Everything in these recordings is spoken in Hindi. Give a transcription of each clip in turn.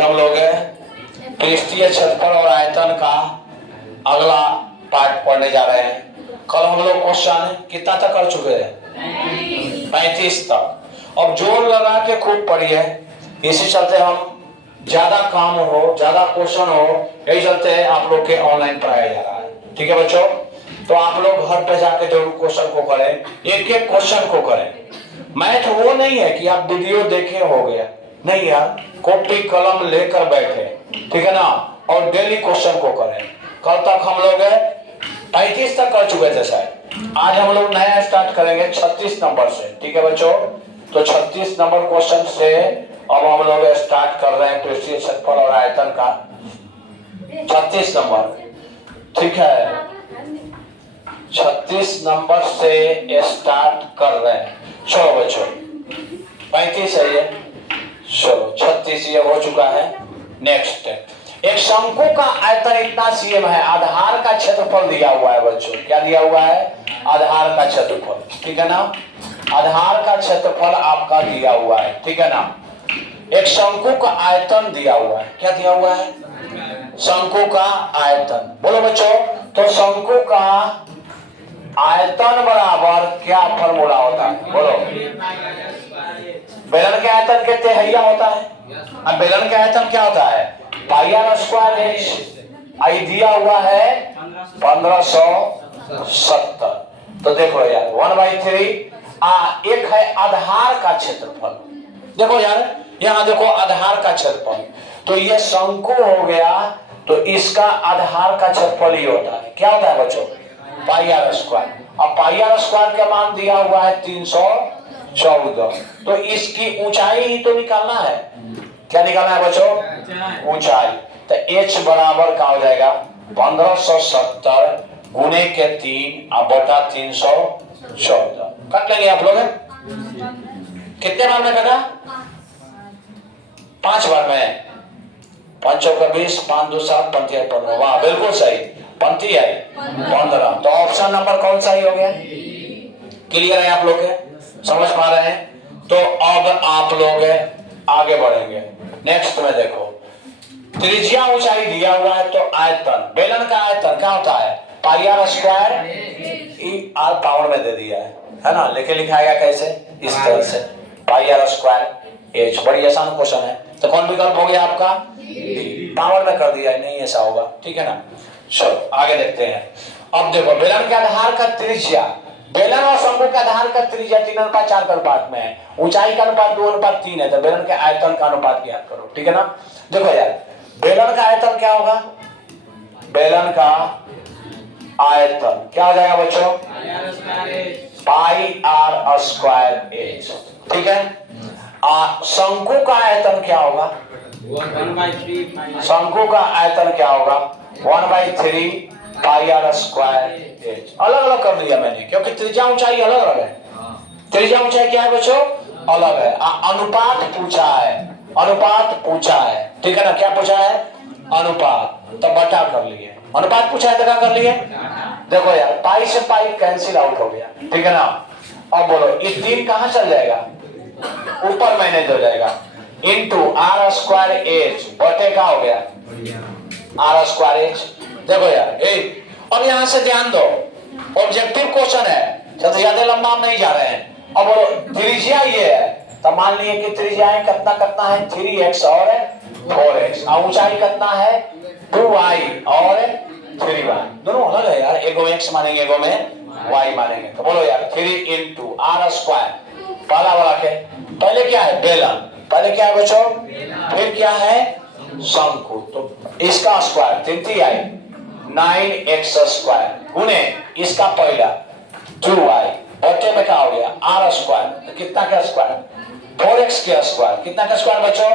आज हम लोग पृष्ठीय क्षेत्रफल और आयतन का अगला पार्ट पढ़ने जा रहे हैं। कल हम लोग क्वेश्चन कितना तक कर चुके हैं? 35 तक। अब जोर लगा के खूब पढ़िए, इसी चलते हम ज्यादा काम हो, ज्यादा क्वेश्चन हो, यही चलते आप लोग के ऑनलाइन पढ़ाया जा रहा है। ठीक है बच्चों, तो आप लोग घर पे जाके जरूर क्वेश्चन को करें, एक एक क्वेश्चन को करें। मैथ वो नहीं है कि आप वीडियो देखे हो गया, नहीं यार, कॉपी कलम लेकर बैठे, ठीक है ना, और डेली क्वेश्चन को करें। कल तक हम लोग 35 तक कर चुके थे शायद, आज हम लोग नया स्टार्ट करेंगे 36 नंबर से। ठीक है बच्चों, तो 36 नंबर क्वेश्चन से अब हम लोग स्टार्ट कर रहे हैं पृष्ठीय क्षेत्रफल और आयतन का 36 नंबर। ठीक है, 36 नंबर से स्टार्ट कर रहे हैं। चलो बच्चों, 35 है ये, चलो 36 ये हो चुका है। नेक्स्ट, एक शंकु का आयतन इतना सीएम है, आधार का क्षेत्रफल दिया हुआ है बच्चों। क्या दिया हुआ है? आधार का क्षेत्रफल। ठीक है ना, आधार का क्षेत्रफल आपका दिया हुआ है। ठीक है ना, एक शंकु का आयतन दिया हुआ है। क्या दिया हुआ है? शंकु का आयतन। बोलो बच्चों, तो शंकु का आयतन बराबर क्या फॉर्मूला होता है? बोलो। बेलन के आयतन के तिहैया होता है। अब बेलन के आयतन क्या होता है? Pi r square H. आई दिया हुआ है 1570। तो देखो यार 1/3 एक है आधार का क्षेत्रफल। देखो यार, यहाँ देखो आधार का क्षेत्रफल, तो ये शंकु हो गया, तो इसका आधार का क्षेत्रफल ही होता है। क्या होता है बच्चों? पाई आर स्क्वायर। अब पाई आर स्क्वायर का मान दिया हुआ है 314, तो इसकी ऊंचाई ही तो निकालना है। क्या निकालना है बच्चों? ऊंचाई। तो h बराबर क्या हो जाएगा? 1570 गुने के 3 बटा 314। कट लेंगे आप लोग, कितने बार में कटा? 5 बार में। 5 चौका 20, 5 2 7, 15 15। वाह, बिल्कुल सही, पंथी है 15। तो ऑप्शन नंबर कौन सा ही हो गया? क्लियर है आप लोग के? समझ पा रहे हैं? तो अब आप लोग आगे बढ़ेंगे। नेक्स्ट में देखो, त्रिज्या ऊंचाई दिया हुआ है, तो आयतन, बेलन का आयतन क्या होता है? Pi r square e r power में दे दिया है ना, लेके लिखाएगा कैसे? इस तरह से, पाई आर स्क्वायर एच। बड़ी आसान क्वेश्चन है। तो कौन विकल्प हो गया आपका? पावर में कर दिया है, नहीं ऐसा होगा। ठीक है ना, चलो आगे देखते हैं। अब देखो, बेलन के आधार का त्रिज्या, बेलन और शंकु के आधार का त्रिज्या 3:4 के अनुपात में है, ऊंचाई का अनुपात 2:3 है, तो बेलन के आयतन का अनुपात ज्ञात करो। ठीक है ना, देखो यार, बेलन का आयतन क्या होगा? बेलन का आयतन क्या हो जाएगा बच्चों? पाई आर स्क्वायर एच। ठीक है, शंकु का आयतन क्या होगा? शंकु का आयतन क्या होगा? 1/3 पाई आर स्क्वायर एच। अलग अलग कर दिया मैंने, क्योंकि त्रिज्या ऊंचाई अलग अलग है। त्रिज्या ऊंचाई क्या है बच्चों? अलग है। अनुपात पूछा है, अनुपात पूछा है। ठीक है ना, क्या पूछा है? अनुपात, तो बटा कर लिए। अनुपात पूछा है तो क्या कर लिए? देखो यार, पाई से पाई कैंसिल आउट हो गया। ठीक है ना, अब बोलो, ये 3 कहां चल जाएगा? ऊपर मैनेज हो जाएगा, इंटू आर स्क्वायर एच बटे का हो गया? R square H. देखो यार, अब यहां से ध्यान दो, ऑब्जेक्टिव क्वेश्चन है, तो ज्यादा लंबा हम नहीं जा रहे हैं। अब बोलो, त्रिज्या ये है, तो मान लिए कि त्रिज्याएं कितना कितना है? 3x और 4x। और ऊंचाई कितना है? 2y और 3y। दोनों अलग है यार, एगो में x मानेंगे, एगो में y मानेंगे। तो बोलो यार, 3 इंटू आर स्क्वायर, पहला वाला के पहले क्या है? बेलन। पहले क्या है बच्चों? फिर क्या है? शंकु। तो इसका स्क्वायर 3 9x स्क्वायर गुने इसका पहला 2y बटे में क्या हो गया? R square. तो कितना का स्क्वायर? 4x के स्क्वायर। कितना का स्क्वायर बच्चों?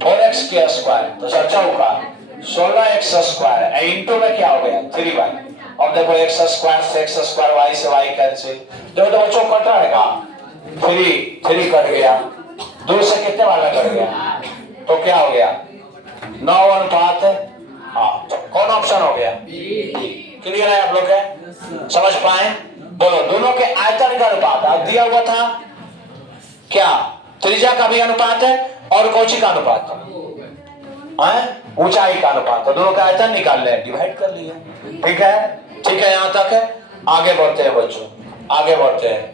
4x के स्क्वायर। तो चौका 16x स्क्वायर इंटू में क्या हो गया? 3y। अब देखो, x स्क्वायर से x स्क्वायर, y से y कैंसिल। देखो तो बच्चों कट रहा है कहाँ? 3 कट गया, 2 से कितने बार में कट गया? तो क्या हो गया? 9 अनुपात। तो कौन ऑप्शन हो गया? क्लियर है आप लोग के? समझ पाए? बोलो, दोनों के आयतन का अनुपात दिया हुआ था, क्या त्रिज्या का भी अनुपात है और कौची का अनुपात? ऊंचाई का अनुपात, तो दोनों का आयतन निकाल ले, डिवाइड कर लिया। ठीक है, ठीक है, यहां तक है। आगे बढ़ते हैं बच्चों, आगे बढ़ते हैं।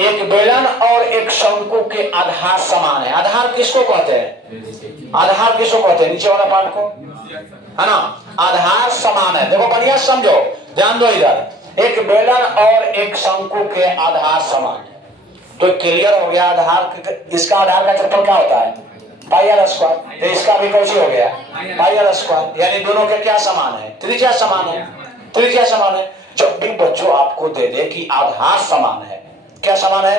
एक बेलन और एक शंकु के आधार समान है। आधार किसको कहते हैं? आधार किसको कहते हैं? नीचे वाला पार्ट को, है ना। आधार समान है, देखो बढ़िया समझो, ध्यान दो इधर। एक बेलन और एक शंकु के आधार समान है, तो क्लियर हो गया। आधार, इसका आधार का क्षेत्रफल क्या होता है? Pi r square. तो इसका भी कौन सी हो गया? पाई आर स्क्वायर। यानी दोनों के क्या समान है? त्रिज्या समान है, त्रिज्या समान है। जब भी बच्चों आपको दे दे कि आधार समान है, क्या समान है,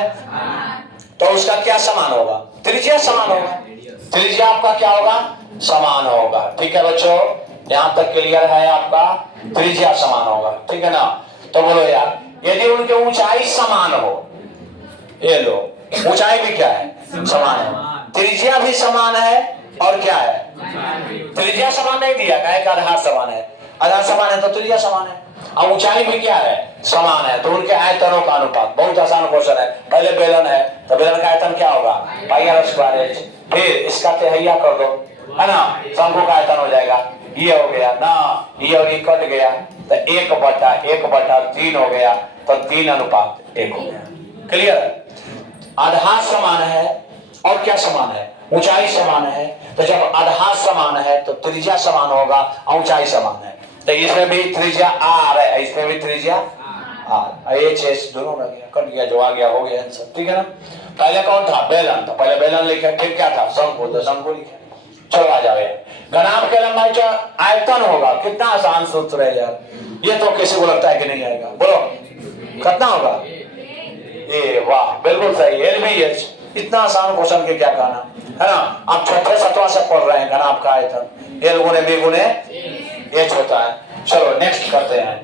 तो उसका क्या समान होगा? त्रिज्या समान होगा। त्रिज्या आपका क्या होगा? समान होगा। ठीक है बच्चों, यहां तक क्लियर है आपका? त्रिज्या समान होगा, ठीक है ना। तो बोलो यार, यदि उनके ऊंचाई समान हो, ये लो, ऊंचाई भी क्या है? समान है, त्रिज्या भी समान है, और क्या है? त्रिज्या समान नहीं दिया, कहे का आधार समान है। आधार समान है तो त्रिज्या समान है, और ऊंचाई भी क्या है? समान है। तो उनके आयतनों का अनुपात, बहुत आसान क्वेश्चन है। पहले बेलन है, तो बेलन का आयतन क्या होगा? पाई आर स्क्वायर एच। फिर इसका तिहैया कर दो, है ना, शंकु का आयतन हो जाएगा, ये हो गया ना, ये और ये कट गया, तो 1/1/3 हो गया, तो 3:1 हो गया। क्लियर है? आधार समान है, और क्या समान है? ऊंचाई समान है। तो जब आधार समान है तो त्रिज्या समान होगा, ऊंचाई समान है। तो इसमें भी त्रिज्या आर है, इसमें भी त्रिज्या आर, एच एच दोनों लग गया, कट गया, जो आ गया हो गया आंसर। ठीक है ना। पहले कौन था? बेलन। तो पहले बेलन लिखे, फिर क्या था? शंकु, तो शंकु लिखे। चलो आ जाओ यार। घनाभ के लंबाई जो आयतन होगा, कितना आसान सूत्र है यार, ये तो किसी को लगता है कि नहीं आएगा। बोलो कितना होगा? ये वाह, बिल्कुल सही, एल बी एच। इतना आसान क्वेश्चन के क्या कहना, है ना। आप छठे सतवा से पढ़ रहे हैं। घनाभ का आयतन एल गुने बी गुने एच होता है। चलो नेक्स्ट करते हैं।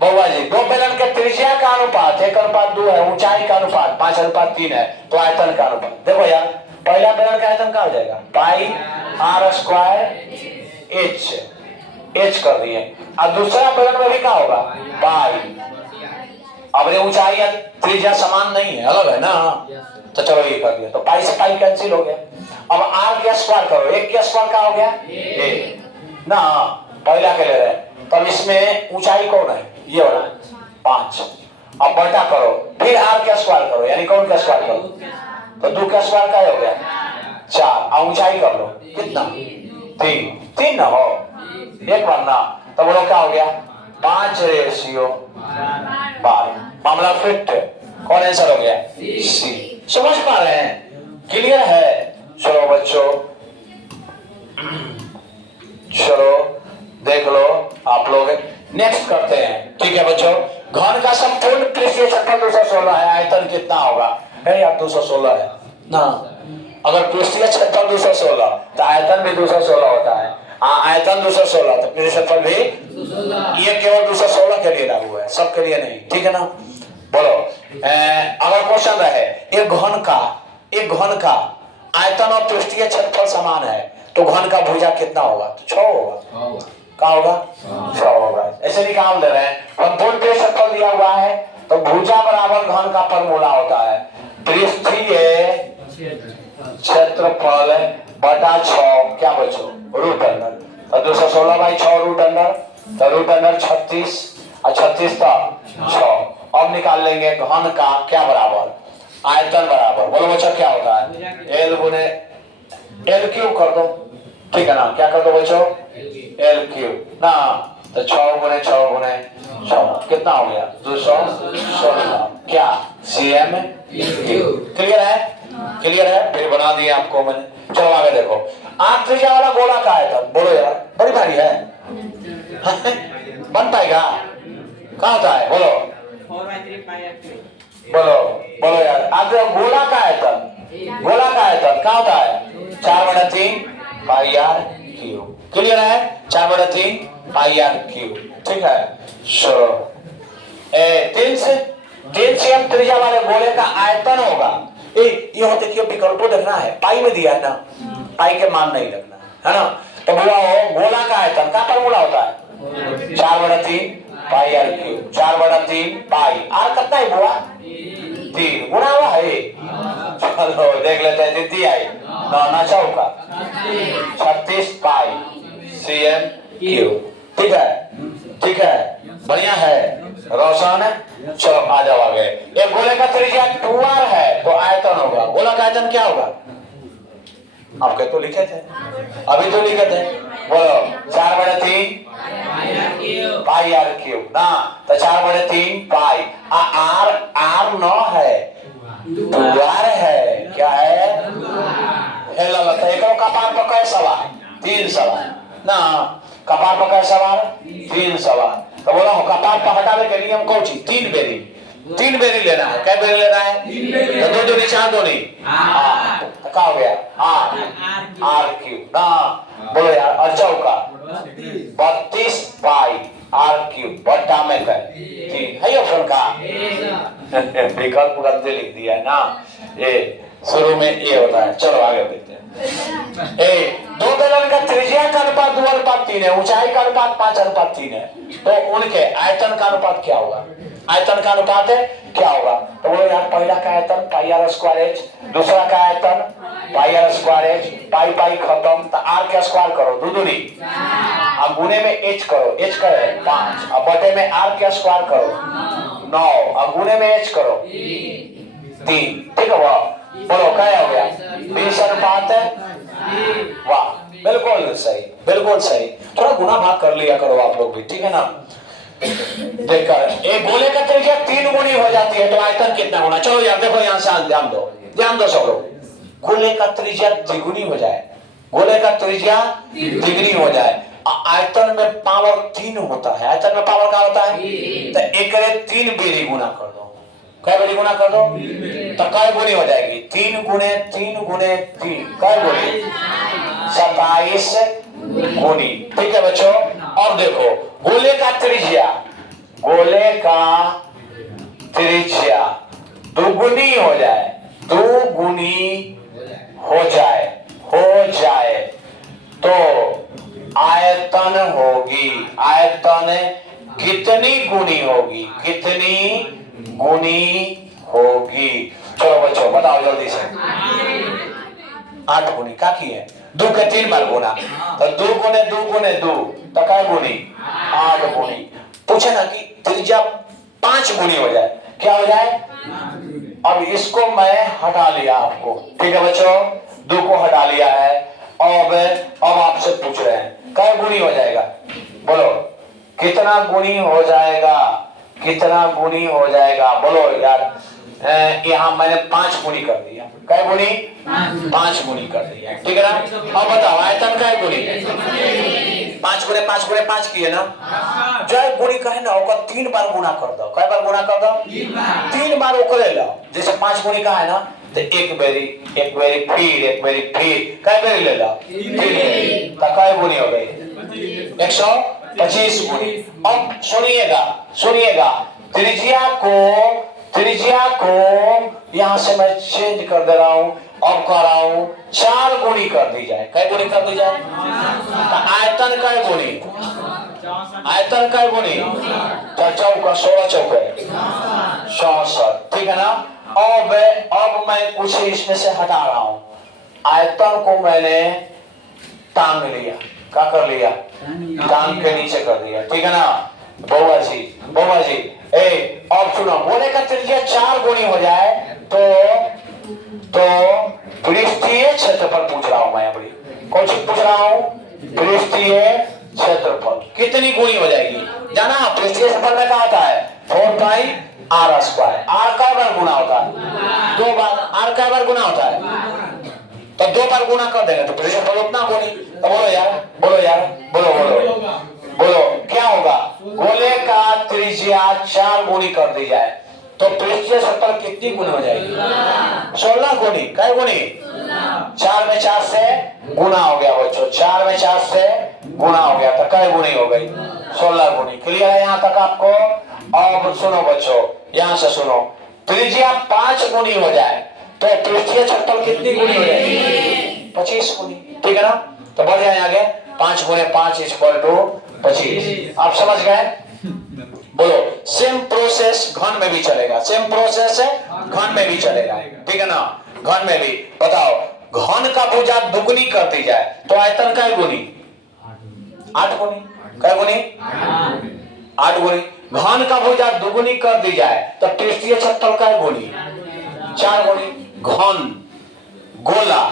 बउआ जी, दो बेलन के त्रिज्या का अनुपात 1:2 है, ऊंचाई का अनुपात 5:3 है, तो आयतन का अनुपात देखो यार। पहला बेलन का आयतन क्या हो जाएगा? पाई आर स्क्वायर एच कर दिए, और दूसरा बेलन में भी क्या होगा? पाई। अब ये ऊंचाई या त्रिज्या समान नहीं है, अलग है ना, तो चलो ये कर दिया, तो पाई से पाई कैंसिल हो गया। अब आर के स्क्वायर करो, 1 के स्क्वायर क्या हो गया? 1 ना, पहला के ले रहे हैं। तब इसमें ऊंचाई कौन है? ये वाला 5। अब बटा करो, फिर आर के स्क्वायर करो, यानी कौन के स्क्वायर करो, तो 2 के स्क्वायर का हो गया 4। अब ऊंचाई कर लो, कितना? 3 ना हो, एक बार ना, तो बोलो क्या हो गया? 5:12। मामला फिट। कौन आंसर हो गया? सी। समझ पा रहे हैं? क्लियर है? चलो बच्चों, चलो देख लो आप लोग। नेक्स्ट करते हैं, ठीक है बच्चों। घन का संपूर्ण पृष्ठीय क्षेत्रफल 216 है, आयतन कितना होगा? है यार 216 है ना। अगर पृष्ठीय क्षेत्रफल 216 तो आयतन भी 216 होता है। आयतन 216 तो पृष्ठीय क्षेत्रफल भी, ये केवल 216 के लिए लागू है, सबके लिए नहीं। ठीक है ना। बोलो, अगर क्वेश्चन रहे एक घन का आयतन और पृष्ठीय क्षेत्रफल समान है, तो घन का भुजा कितना होगा? तो 6 होगा। क्या होगा? 6 होगा। ऐसे नहीं काम दे रहे हैं, संपूर्ण क्षेत्रफल दिया हुआ है, तो भुजा बराबर घन का फॉर्मूला होता है पृष्ठीय क्षेत्रफल बटा 6, क्या बचो? Root under. तो 216/6 रूट अंडर, तो रूट अंडर 36, और 36 तक 6। अब निकाल लेंगे घन का क्या बराबर? आयतन बराबर, बोलो बच्चा क्या होता है? एल गुने एल क्यूब कर दो, ठीक है ना। क्या कर दो बच्चों? एल क्यूब ना, तो 6 × 6 × 6 कितना हो गया? 216। क्या? cm cube. क्लियर है? क्लियर है? फिर बना दिया आपको मैंने। चलो आगे देखो। 8 त्रिज्या वाला गोला का आयतन, बोलो यार, बड़ी भारी है बन पाएगा? कहाँ होता है? बोलो बोलो बोलो यार। अब गोला का आयतन क्या होता है? 4/3 पाई आर क्यूब। क्लियर है? 4/3 पाई आर क्यूब। ठीक है। चलो 3 cm त्रिज्या वाले गोले का आयतन होगा। ये होते कि विकल्पों देखना है, पाई में दिया है ना, पाई के मान नहीं रखना है ना। तो बोला हो गोला का आयतन का फॉर्मूला होता है 4/3 पाई आर क्यूब। 4/3 पाई आर कितना है बुआ? 3 गुणा हुआ है। चलो देख लेते हैं, कितनी आई? ना चौका 36 पाई CM क्यूब। ठीक है, ठीक है, बढ़िया है, रोशन। चलो आ जाओ आगे। एक गोले का त्रिज्या 2r है तो आयतन होगा, गोला का आयतन क्या होगा? आपके तो लिखे थे, अभी तो लिखे थे, बोलो 4/3 पाई r क्यूब ना, तो 4/3 पाई r 9 है, 2r है, क्या है? हेला लगता है कपार पर कै सवार? 3 सवार ना, कपार पर कै सवार? 3 सवार। तो बोला हो कपार पर हटाने के नियम कौन सी? 3 बेरी, 3 बेरी लेना है। क्या बेरी लेना है? तो 2 दूनी 4 दूनी तो क्या हो गया? r क्यूब ना, बोलो यार। और चौका 32 पाई r क्यूब बट्टा में कर 3 है ऑप्शन का विकल्प गलती लिख दिया है ना, ये शुरू में ये होता है। चलो आगे देखते हैं। दो बेलन का त्रिज्या का अनुपात 2:3 है, ऊंचाई का अनुपात 5:3 है, तो उनके आयतन का अनुपात क्या होगा? आयतन का अनुपात है क्या होगा? तो बोलो यार, पहला का आयतन पाई r स्क्वायर h, दूसरा का आयतन पाई r स्क्वायर h, पाई पाई खत्म, तो r का स्क्वायर करो 2 दूनी, अब गुने में h करो, h करे 5, अब बटे में r का स्क्वायर करो 9, अब गुने में h करो 3। ठीक है, वाह, बोलो क्या हो गया? 20 अनुपात है। वाह, बिल्कुल सही, बिल्कुल सही। थोड़ा गुना भाग कर लिया करो आप लोग भी, ठीक है ना। देखकर एक गोले का त्रिज्या 3 गुनी हो जाती है तो आयतन कितना होना? चलो यार देखो, यहाँ से ध्यान दो, ध्यान दो सब लोग। गोले का त्रिज्या द्विगुनी हो जाए, गोले का त्रिज्या द्विगुनी हो जाए, आयतन में पावर 3 होता है। आयतन में पावर क्या होता है? तो एक 3 बेरी गुना कर दो। क्या बेरी गुना कर दो? तो काय गुनी हो जाएगी? 3 गुने 3 गुने 3, काय गुनी? 27 गुनी। ठीक है बच्चों, और देखो गोले का त्रिज्या, गोले का त्रिज्या दुगुनी हो जाए, दुगुनी हो जाए, हो जाए तो आयतन होगी, आयतन कितनी गुनी होगी? कितनी गुनी होगी? चलो बच्चों बताओ जल्दी से। 8 गुनी का की है? 2 के 3 बार गुना, तो 2 गुने 2 गुने 2 तो क्या गुनी? 8 गुनी। पूछे ना कि त्रिज्या 5 गुनी हो जाए, क्या हो जाए? अब इसको मैं हटा लिया आपको, ठीक है बच्चों, 2 को हटा लिया है। अब आपसे पूछ रहे हैं क्या गुनी हो जाएगा? बोलो कितना गुनी हो जाएगा? कितना गुनी हो जाएगा? बोलो यार, यहाँ मैंने 5 गुनी कर दिया। क्या गुनी? 5 गुनी कर दिया, ठीक है ना। अब बताओ आयतन क्या गुनी? 5 गुने 5 गुने 5 किए ना, जो गुनी कहे ना ओकर 3 बार गुना कर दो। कई बार गुना कर दो? 3 बार ओकरे लो। जैसे 5 गुनी का है ना, तो एक बेरी फिर एक बेरी फिर कई बेरी ले लो? 3 बेरी, तो कई गुनी हो गई? 125 गुनी। अब सुनिएगा, सुनिएगा, त्रिज्या को यहां से मैं चेंज कर दे रहा हूं, अब कर रहा हूं 4 गुनी कर दी जाए। कै गुनी कर दी जाए? तो आयतन कै गुनी? आयतन कै गुनी? चौका 16 चौके 64, ठीक है ना। अब मैं कुछ इसमें से हटा रहा हूं, आयतन को मैंने टांग लिया। क्या कर लिया? टांग के नीचे कर दिया, ठीक है ना। बउआ जी, बउआ जी, अब सुनो, गोले का त्रिज्या 4 गुनी हो जाए तो पृष्ठीय क्षेत्रफल पूछ रहा हूं मैं। अभी कौन सी पूछ रहा हूं? पृष्ठीय क्षेत्रफल कितनी गुनी हो जाएगी? जाना पृष्ठीय क्षेत्रफल में क्या होता है? 4 पाई r स्क्वायर। r का बार गुना होता है? 2 बार। r का बार गुना होता है? तो 2 बार गुना कर देंगे तो पृष्ठीय क्षेत्रफल उतना गुनी। तो बोलो यार, बोलो यार, बोलो बोलो बोलो क्या होगा? गोले का त्रिज्या 4 गुनी कर दी जाए तो पृष्ठीय क्षेत्रफल कितनी गुनी हो जाएगी? 16 गुनी। कै गुनी? 4 में 4 से गुना हो गया बच्चों, 4 में 4 से गुना हो गया तो कै गुनी हो गई? 16 गुनी। क्लियर है यहाँ तक आपको? अब सुनो बच्चों, यहाँ से सुनो, त्रिज्या 5 गुनी हो जाए तो पृष्ठीय क्षेत्रफल कितनी गुनी हो जाएगी? 25 गुनी, ठीक है ना। तो बढ़ जाए आगे, 5 गुने 5 = 25। आप समझ गए? बोलो सेम प्रोसेस घन में भी चलेगा, सेम प्रोसेस है घन में भी चलेगा, ठीक है ना। घन में भी बताओ, घन का भुजा दुगुनी कर दी जाए तो आयतन कै गुनी? 8 गुनी। कै गुनी? 8 गुनी। घन का भुजा दुगुनी कर दी जाए तो पृष्ठीय क्षेत्रफल कै गुनी? 4 गुनी। घन, गोला,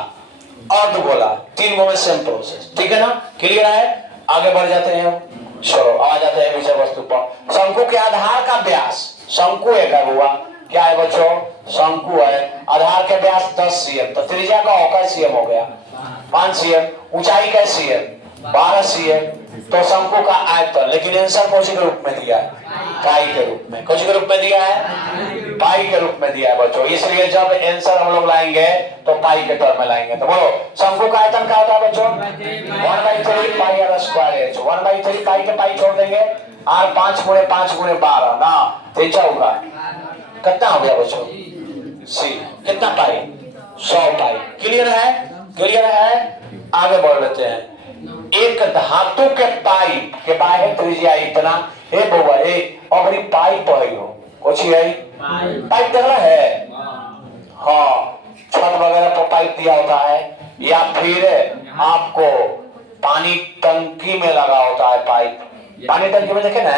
अर्धगोला, 3 गो में सेम प्रोसेस। ठीक है ना? क्लियर है? आगे बढ़ जाते हैं हम। चलो आ जाते हैं विषय वस्तु पर। शंकु के आधार का व्यास, शंकु एक है हुआ, क्या है बच्चों? शंकु है, आधार के व्यास 10 cm, तो त्रिज्या का औका cm हो गया 5 cm, ऊंचाई का cm 12 cm, तो शंकु का आयतन, लेकिन आंसर कौन के रूप में दिया है? पाई के रूप में। कौन के रूप में दिया है? पाई के रूप में दिया है बच्चों। इसलिए जब आंसर हम लोग लाएंगे तो पाई के टर्म में लाएंगे। तो बोलो शंकु का आयतन क्या होता है बच्चों? 1/3 पाई आर स्क्वायर h। 1/3 पाई के पाई छोड़ देंगे, r 5 गुणे 5 गुणे 12 ना, त्रिज्या होगा कितना हो गया बच्चों? सी कितना पाई? 100 पाई। क्लियर है? क्लियर है? आगे बढ़ लेते हैं। एक धातु के पाइप के बाहर त्रिज्या इतना हे बउआ हे अबरी पाइप है हो कुछ है पाइप देख रहा है? हाँ, छत वगैरह पर पाइप दिया होता है, या फिर आपको पानी टंकी में लगा होता है पाइप। पानी टंकी में देखे ना,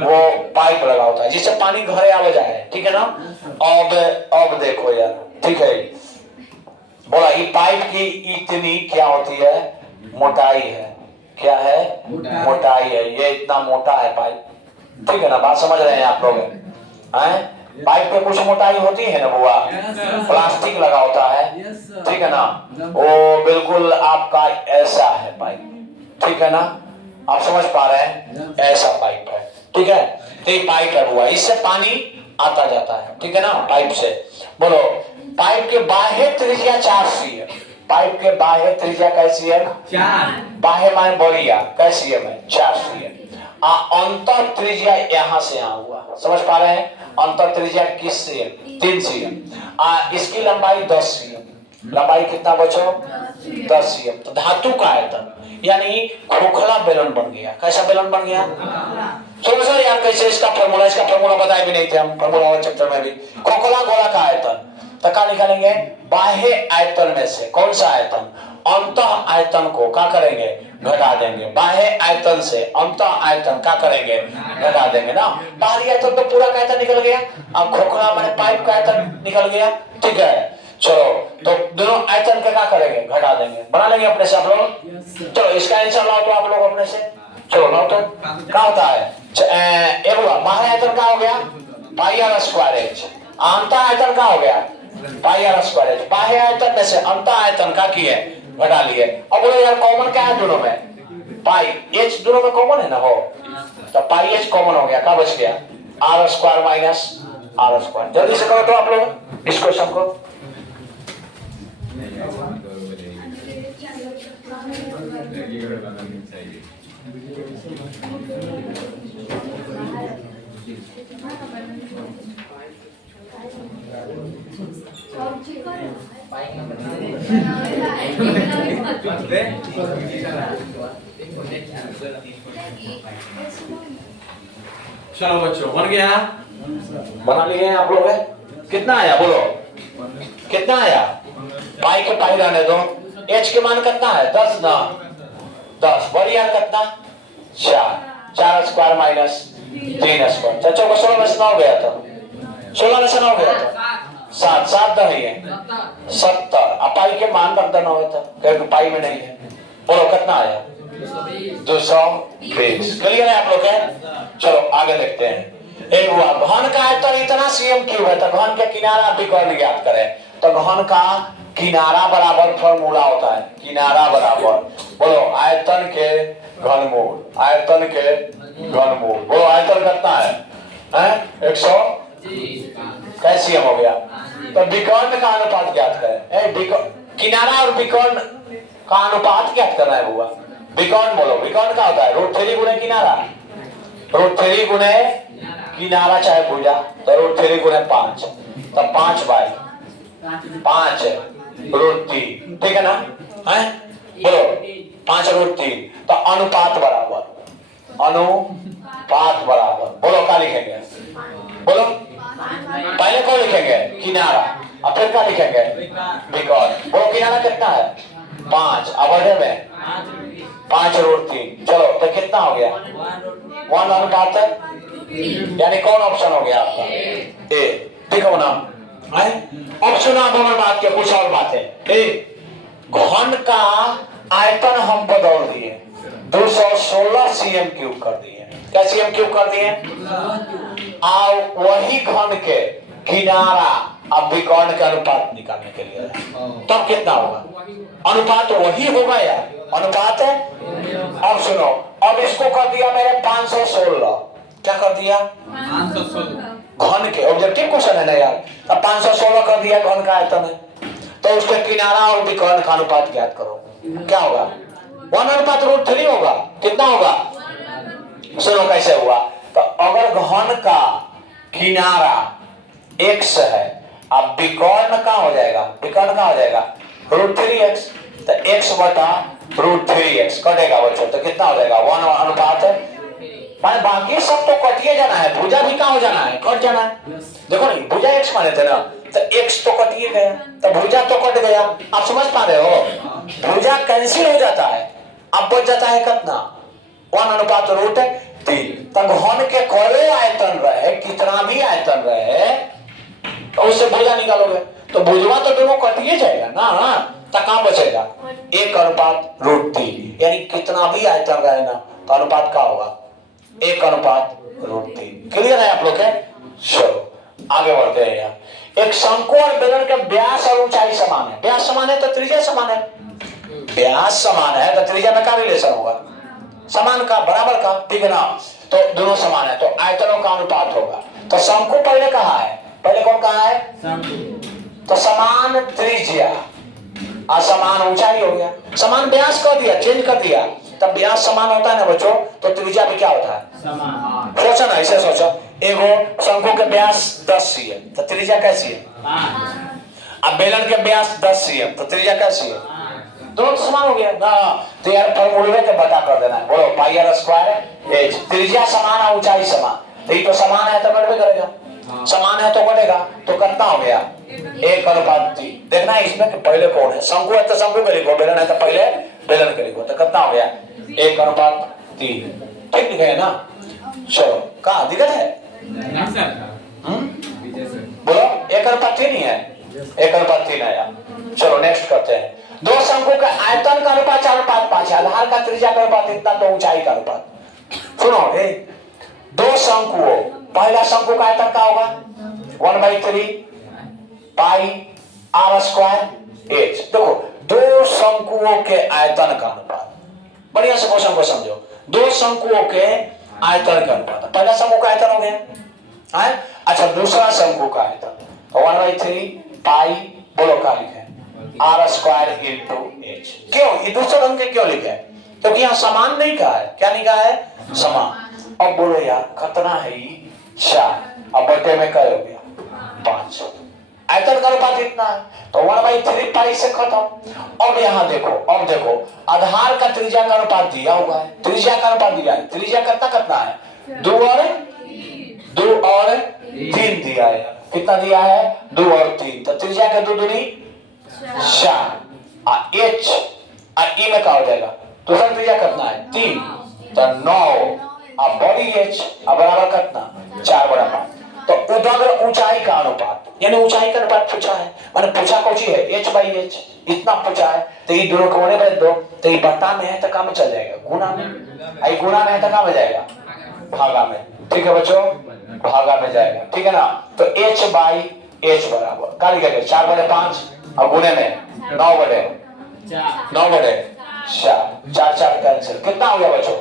वो पाइप लगा होता है जिससे पानी घरे आ जाए। ठीक है ना? अब देखो यार, ठीक है, बोला ये पाइप की इतनी क्या होती है? मोटाई है। क्या है? मोटाई है। ये इतना मोटा है पाइप। ठीक है ना? बात समझ रहे हैं आप लोग? हैं? पाइप पे कुछ मोटाई होती है ना बुआ, प्लास्टिक लगा होता है। ठीक है ना? वो बिल्कुल आपका ऐसा है पाइप। ठीक है ना? आप समझ पा रहे हैं? ऐसा पाइप है। ठीक है? तो ये पाइप है बुआ, इससे पानी आता जाता है। ठीक है ना? पाइप से। बोलो पाइप के बाह्य त्रिज्या 4 cm। पाइप के बाह्य त्रिज्या कैसी है? 4। बाह्य माने बढ़िया कैसी है? 4 cm। अंतर त्रिज्या यहाँ से यहाँ हुआ, समझ पा रहे हैं? अंतर त्रिज्या किस से? 3 cm। इसकी लंबाई 10 cm। लंबाई कितना बचो? 10 cm। तो धातु का आयतन यानी खोखला बेलन बन गया। कैसा बेलन बन गया? समझ रहे यार कैसे? इसका फॉर्मूला बताए भी नहीं थे हम फॉर्मूला वाले चैप्टर में भी। खोखला गोला का आयतन तो क्या निकालेंगे? बाह्य आयतन में से कौन सा आयतन? अंतः आयतन को क्या करेंगे? घटा देंगे। बाह्य आयतन से अंतः आयतन क्या करेंगे? घटा देंगे ना। बाहरी आयतन तो पूरा का आयतन निकल गया, अब खोखला मैंने पाइप का आयतन निकल गया। ठीक है, चलो तो दोनों आयतन के क्या करेंगे? घटा देंगे। बना लेंगे अपने से आप लोग। चलो इसका आंसर लाओ तो आप लोग अपने से। चलो लाओ तो क्या होता है? ये बोला बाह्य आयतन क्या हो गया? पाई आर स्क्वायर h। अंतः आयतन क्या हो गया? पाई आर स्क्वायर h। बाह्य आयतन में से अंतः आयतन का किए? घटा लिए। अब बोलो यार कॉमन क्या है दोनों में? पाई h दोनों में कॉमन है ना हो, तो पाई h कॉमन हो गया। क्या बच गया? R square minus R square. जल्दी से करो तो आप लोग इस क्वेश्चन को। चलो बच्चों बन गया? बना लिए हैं आप लोग? कितना आया बोलो? कितना आया? पाई के पाई रहने दो। h के मान कितना है? 10 ना, 10 बढ़िया कितना? 4 स्क्वायर माइनस 3 स्क्वायर। चाचा को 16 में से 9 गया था, 16 में से 9 गया था 7 7 नहीं है 70। अब पाई के मान रख देना होता क्योंकि पाई में नहीं है। बोलो कितना आया? 220। क्लियर है आप लोग? है चलो आगे देखते हैं। एक हुआ घन का आयतन इतना cm क्यूब है, तो घन के किनारा विकर्ण ज्ञात करें। तो घन का किनारा बराबर फॉर्मूला होता है, किनारा बराबर बोलो आयतन के घनमूल, आयतन के घनमूल। बोलो आयतन कितना है? 100 कैसी हो गया? तो विकर्ण का अनुपात ज्ञात करें। किनारा और विकर्ण का अनुपात ज्ञात करना है बुआ। विकर्ण बोलो, विकर्ण का होता है √3 गुणे किनारा, √3 गुणे किनारा चाहे भुजा, तो √3 गुणे 5, तो 5/5 √3। ठीक है ना? है बोलो 5√3। तो अनुपात बराबर, अनुपात बराबर बोलो क्या लिखेंगे? बोलो पहले कौन लिखेंगे? किनारा। अब फिर क्या लिखेंगे? बिकॉज। वो किनारा कितना है? 5। अब में 5√3। चलो तो कितना हो गया? 1 है, यानी कौन ऑप्शन हो गया आपका? ए। ठीक है ना? ऑप्शन आप हमारे बात के कुछ और बात है। ए, घन का आयतन हम बदल दिए, 216 cm³ कर दिए। क्या cm³ कर दिए? आओ वही घन के किनारा अब विकर्ण के अनुपात निकालने के लिए तब कितना होगा? अनुपात वही होगा यार, अनुपात है। अब सुनो, अब इसको कर दिया मैंने 516। क्या कर दिया? 516 घन के। ऑब्जेक्टिव क्वेश्चन है ना यार। अब 516 कर दिया, घन का आयतन है, तो उसके किनारा और विकर्ण का अनुपात ज्ञात करो। क्या होगा? 1/√3 होगा। कितना होगा? सुनो कैसे हुआ। तो अगर घन का किनारा x है, अब विकर्ण का हो जाएगा, विकर्ण का हो जाएगा √3x, तो x/√3x कटेगा बच्चों, तो कितना हो जाएगा? 1 अनुपात है। माने बाकी सब तो कटिए जाना है, भुजा भी कहाँ हो जाना है? कट जाना है। देखो नहीं, भुजा x माने थे ना, तो x तो कटिए गया, तो भुजा तो कट गया। आप समझ पा रहे हो? भुजा कैंसिल हो जाता है, अब बच जाता है कितना? 1/√3। तब घन के कोई आयतन रहे, कितना भी आयतन रहे, तो उससे भुजा निकालोगे, तो भुजवा तो दोनों कटिए जाएगा ना, तो कहां बचेगा? 1/√3। यानी कितना भी आयतन रहे ना, तो अनुपात क्या होगा? 1/√3। क्लियर है आप लोग के? चलो आगे बढ़ते हैं। यहाँ एक शंकु और बेलन के व्यास और ऊंचाई समान है। व्यास समान है तो त्रिज्या समान है। व्यास समान है तो त्रिज्या में क्या रिलेशन होगा? समान का, बराबर का। ठीक है ना? तो दोनों समान है, तो आयतनों का अनुपात होगा। तो शंकु पहले कहा है, पहले कौन कहा है? तो समान त्रिज्या और समान ऊंचाई हो गया। समान व्यास कर दिया, चेंज कर दिया, तब व्यास समान होता है ना बच्चों, तो त्रिज्या भी क्या होता है? समान। सोचो ना, ऐसे सोचो, एगो शंकु के व्यास 10 cm, तो त्रिज्या कैसी है? 5। अब बेलन के व्यास 10 cm, तो त्रिज्या कैसी है? दोनों तो समान हो गया ना। तो यार फॉर्मूले के बता कर देना है, बोलो πr² h। त्रिज्या समान और ऊंचाई समान, तो ये तो समान है तो कट करेगा, समान है तो कटेगा, तो कितना हो गया? 1/3। देखना है इसमें कि पहले कौन है? शंकु है तो शंकु के लिखो, बेलन है तो पहले बेलन के लिखो, तो कितना हो गया? 1/3। ठीक लिखे ना? चलो कहाँ दिक्कत है? बोलो 1/3 नहीं है, 1/3 है यार। चलो नेक्स्ट करते हैं। दो शंकु का आयतन का अनुपात 4/5 है, आधार का त्रिज्या का अनुपात इतना, तो ऊंचाई का अनुपात। सुनो, दो शंकुओं, पहला शंकु का आयतन क्या होगा? 1/3 πr²h। देखो, दो शंकुओं के आयतन का अनुपात, बढ़िया से क्वेश्चन को समझो। दो शंकुओं के आयतन का अनुपात, पहला शंकु का आयतन हो गया है। अच्छा, दूसरा शंकु का आयतन 1/3 पाई, बोलो क्या लिखे? r² × h। क्यों ये दूसरे रंग के क्यों लिखे? क्योंकि यहाँ समान नहीं कहा है। क्या नहीं कहा है? समान। अब बोलो यार कितना है ये? 4। अब बटे में क्या हो गया? 5। आयतन का अनुपात इतना है, तो 1/3 पाई से खत्म। अब यहाँ देखो, अब देखो, आधार का त्रिज्या का अनुपात दिया हुआ है, त्रिज्या का अनुपात दिया है। त्रिज्या कितना है? 2 और 3 दिया है। कितना दिया है? 2 और 3, तो त्रिज्या के 2 दूनी 4। h और e में क्या हो जाएगा? दूसरा त्रिज्या कितना है? 3, तो 9। अब बॉडी h अब बराबर कितना? 4/5। तो उदग्र ऊंचाई का अनुपात, यानी ऊंचाई का अनुपात पूछा है, मैंने पूछा कौन सी है? h/h इतना पूछा है, तो ये दोनों कोने पर दो, तो ये बट्टा में है तो कहाँ में चल जाएगा? गुना में। आई गुना में है तो कहाँ में जाएगा? भागा में। ठीक है बच्चों, भागा में जाएगा। ठीक है ना? तो h/h बराबर क्या लिखेंगे? 4/5 और गुने में 9/4। 4 कैंसिल। कितना हो गया बच्चों?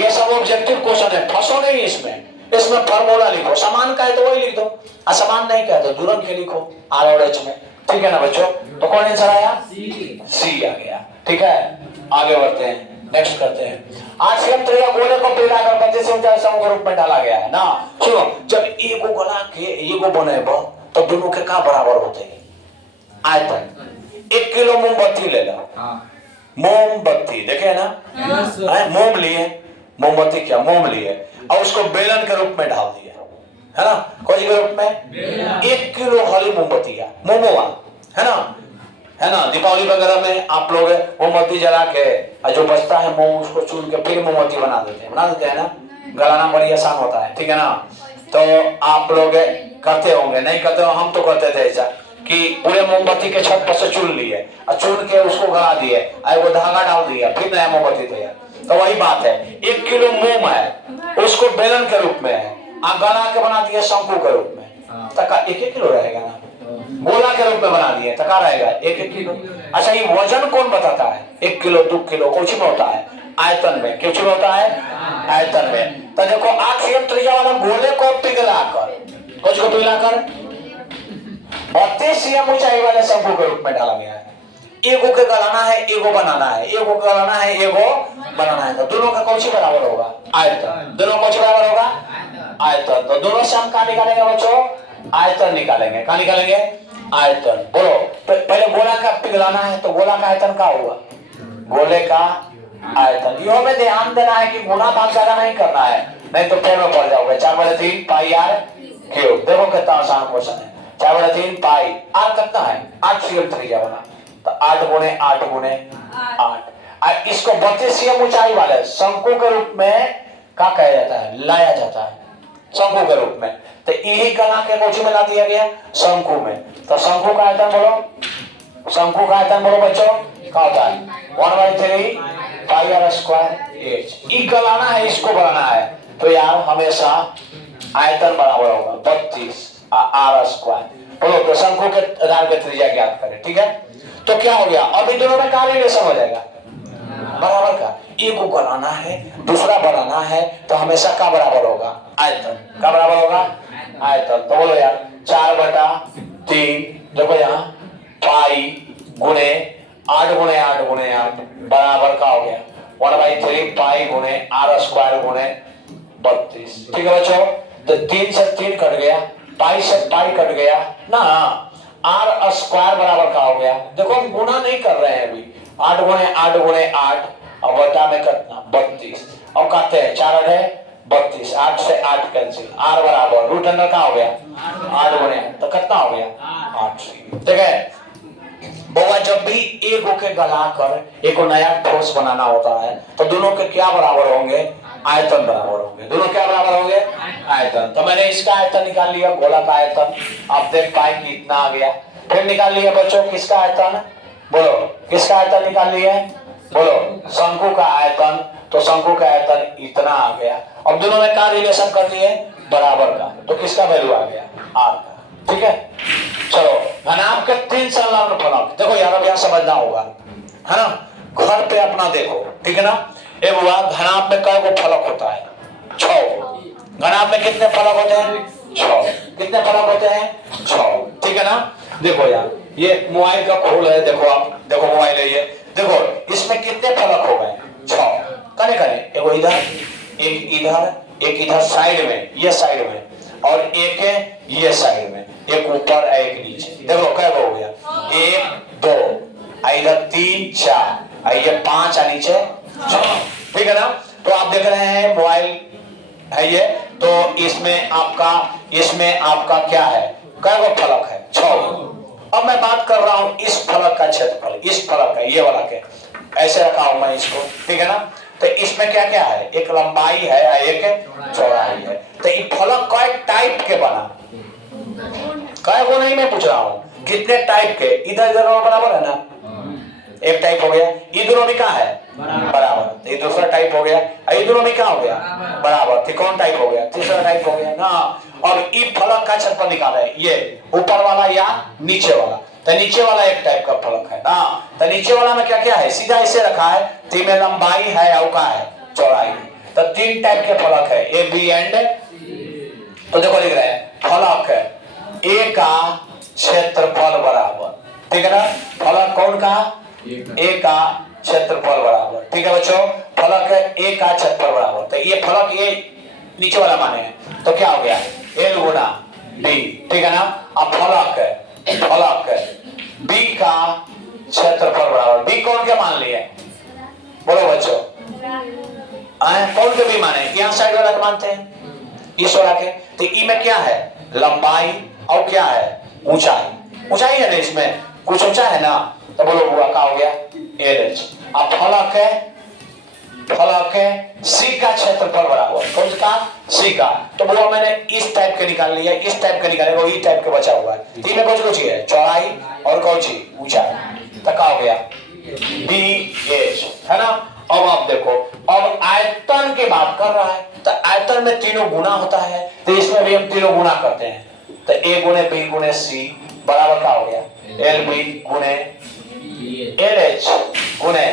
ये सब ऑब्जेक्टिव क्वेश्चन है, फंसो नहीं इसमें। इसमें फार्मूला लिखो, समान का है तो वही लिख दो, असमान नहीं का तो दूरन के लिखो r और h में। ठीक है ना बच्चों? तो कौन आंसर आया? सी आ गया। ठीक है, आगे बढ़ते हैं, नेक्स्ट करते हैं। आज हम त्रिज्या गोले को पीला कर 25 ऊंचाई समूह रूप में डाला गया है ना। सुनो, जब एगो गला के एगो बनेबो तो दोनों के का बराबर होते हैं? आयतन। 1 किलो मोमबत्ती ले लो। मोमबत्ती देखे ना? मोम लिए, मोमबत्ती क्या? मोम लिए और उसको बेलन के रूप में ढाल दिया है ना, कौन सी के रूप में 1 किलो हरी मोमबत्तियां, मोमोआ, है ना, दीपावली वगैरह में आप लोग मोमबत्ती जला के जो बचता है मोम उसको चून के फिर मोमबत्ती बना देते हैं ना, गलाना बड़ी आसान होता है, ठीक है ना। तो आप लोग करते होंगे, नहीं करते हो, हम तो करते थे ऐसा कि पूरे मोमबत्ती के छत पर से चुन लिए और चुन के उसको गला दिए और वो धागा डाल दिया, फिर नया मोमबत्ती तैयार। तो वही बात है, 1 किलो मोम है, उसको बेलन के रूप में है, गला के बना दिए शंकु के रूप में, तका 1 किलो रहेगा ना, गोला के रूप में बना दिए तका रहेगा 1 किलो। अच्छा, ये वजन कौन बताता है? 1 किलो 2 किलो कुछ में होता है, आयतन में, किस में होता है? आयतन में। तो देखो 8 cm त्रिज्या वाला गोले को पिघलाकर, कुछ को पिघलाकर 32 cm ऊंचाई वाले शंकु के रूप में डाला गया है। एगो के गलाना है, एगो बनाना है, एगो गलाना है, एगो बनाना है, तो दोनों का कौन सी बराबर होगा? आयतन। दोनों कौन सी बराबर होगा? आयतन। तो दोनों से हम क्या निकालेंगे बच्चों? आयतन निकालेंगे। क्या निकालेंगे? आयतन। बोलो, पहले गोला का पिघलाना है तो गोला का आयतन क्या हुआ? गोले का आयतन। यो में ध्यान देना है कि गुना भाग ज्यादा नहीं करना है, नहीं तो फेल में पड़ जाओगे। 4/3 पाई आर क्यूब। देखो कितना आसान क्वेश्चन है। 4/3 पाई आर कितना है? 8 cm त्रिज्या वाला, तो 8 गुणे 8 गुणे 8। इसको 32 cm ऊंचाई वाले शंकु के रूप में क्या कहा जाता है? लाया जाता है शंकु के रूप में। तो यही गला के कोची में ला दिया गया? शंकु में। तो शंकु का आयतन बोलो, शंकु का आयतन बोलो बच्चों, क्या होता है? 1/3 पाई आर स्क्वायर एच। ई गलाना है, इसको बनाना है, तो यार हमेशा आयतन बराबर होगा 32 आर स्क्वायर। बोलो, तो शंकु के आधार पे त्रिज्या ज्ञात करें, ठीक है। तो क्या हो गया? अब इन दोनों में क्या रिलेशन हो जाएगा? बराबर का। एक को गलाना है, दूसरा बनाना है, तो हमेशा का बराबर होगा? आयतन। का बराबर होगा? आयतन। तो बोलो यार 4/3, देखो यहाँ पाई गुणे 8 गुणे 8 गुणे 8 बराबर का हो गया 1/3 पाई गुणे आर स्क्वायर गुणे 32। ठीक है बच्चों, तो 3 से 3 कट गया, पाई से पाई कट गया ना, आर स्क्वायर बराबर का हो गया। देखो हम गुणा नहीं कर रहे हैं अभी, 8 गुणे 8 गुणे 8 और बटा में कितना? 32। और कहते हैं 4 है 32, 8 से 8 कैंसिल, आर बराबर रूट अंडर का हो गया 8 गुणे, तो कितना हो गया? 8। ठीक है बउआ, जब भी एगो के गलाकर एक नया ठोस बनाना होता है तो दोनों के क्या बराबर होंगे? आयतन बराबर होंगे। दोनों क्या बराबर होंगे? आयतन। तो मैंने इसका आयतन निकाल लिया, गोला का आयतन। आप देख पाए कि इतना आ गया। फिर निकाल लिया बच्चों किसका आयतन? बोलो, किसका आयतन निकाल लिया? बोलो, शंकु का आयतन। तो शंकु का आयतन इतना आ गया। अब दोनों में क्या रिलेशन कर दिए? बराबर का। तो किसका वैल्यू आ गया? आर का। ठीक है, चलो घनाभ के 3 संलग्न फलक। देखो यार अब यहाँ समझना होगा, है ना, घर पे अपना देखो, ठीक है ना। एक हुआ घनाभ में कई गो फलक होता है? 6। घनाभ में कितने फलक होते हैं? 6। कितने फलक होते हैं? 6। ठीक है ना। देखो यार ये मोबाइल का खोल है, देखो आप देखो मोबाइल है ये, देखो इसमें कितने फलक हो गए? 6। कने कने, एगो इधर, एक इधर, एक इधर साइड में, ये साइड में, और एक है ये साइड में, एक ऊपर एक नीचे। देखो क्या हो गया? 1 2, इधर 3 4, ये 5 नीचे 6। ठीक है ना। तो आप देख रहे हैं मोबाइल है ये, तो इसमें आपका क्या है? कै गो फलक है? 6। अब मैं बात कर रहा हूं इस फलक का क्षेत्रफल, इस फलक का, ये वाला के ऐसे रखा हूं मैं इसको, ठीक है ना। तो इसमें क्या क्या है? एक लंबाई है, एक चौड़ाई है। तो ये फलक कई टाइप के बना? कई गो नहीं मैं पूछ रहा हूं, कितने टाइप के? इधर इधर बराबर है ना, एक टाइप हो गया। ये दोनों में क्या है? बराबर। ये दूसरा टाइप हो गया। ये दोनों में क्या हो गया? बराबर। कौन टाइप हो गया? तीसरा टाइप हो गया ना। और ये फलक का क्षेत्रफल निकाला है, ये ऊपर वाला या नीचे वाला। तो नीचे वाला एक टाइप का फलक है ना। तो नीचे वाला में क्या क्या है? सीधा ऐसे रखा है, तो में लंबाई है और क्या है? चौड़ाई। तो 3 टाइप के फलक है, ए बी एंड। तो देखो लिख रहे हैं फलक ए का क्षेत्रफल बराबर, ठीक है ना। फलक कौन का? ए का क्षेत्रफल बराबर। ठीक है बच्चों, फलक ए का क्षेत्रफल बराबर। तो ये फलक ए नीचे वाला माने हैं, तो क्या हो गया? एल गुना बी। ठीक है ना। अब फलक बी का क्षेत्रफल बराबर, बी कौन के मान लिए? बोलो बच्चों, कौन के बी माने? यहाँ साइड वाला के मानते हैं, इस वाला के। तो ई में क्या है, लंबाई और क्या है, ऊंचाई। ऊंचाई है ना, इसमें कुछ ऊंचा है ना, तो बोलो बुआ क्या हो गया, LH। अब फलक है सी का क्षेत्रफल बराबर कौन सा, सी का। तो वो मैंने इस टाइप के निकाल लिया, इस टाइप के निकाले, वो ई टाइप के बचा हुआ है। तीन में कौन सी है, चौड़ाई और कौन सी, ऊंचाई। तो क्या हो गया, BH है ना। अब आप देखो, अब आयतन की बात कर रहा है, तो आयतन में तीनों गुना होता है, तो इसमें भी हम तीनों गुना करते हैं। तो A गुने B गुने C बराबर क्या हो गया, LB गुने LH गुने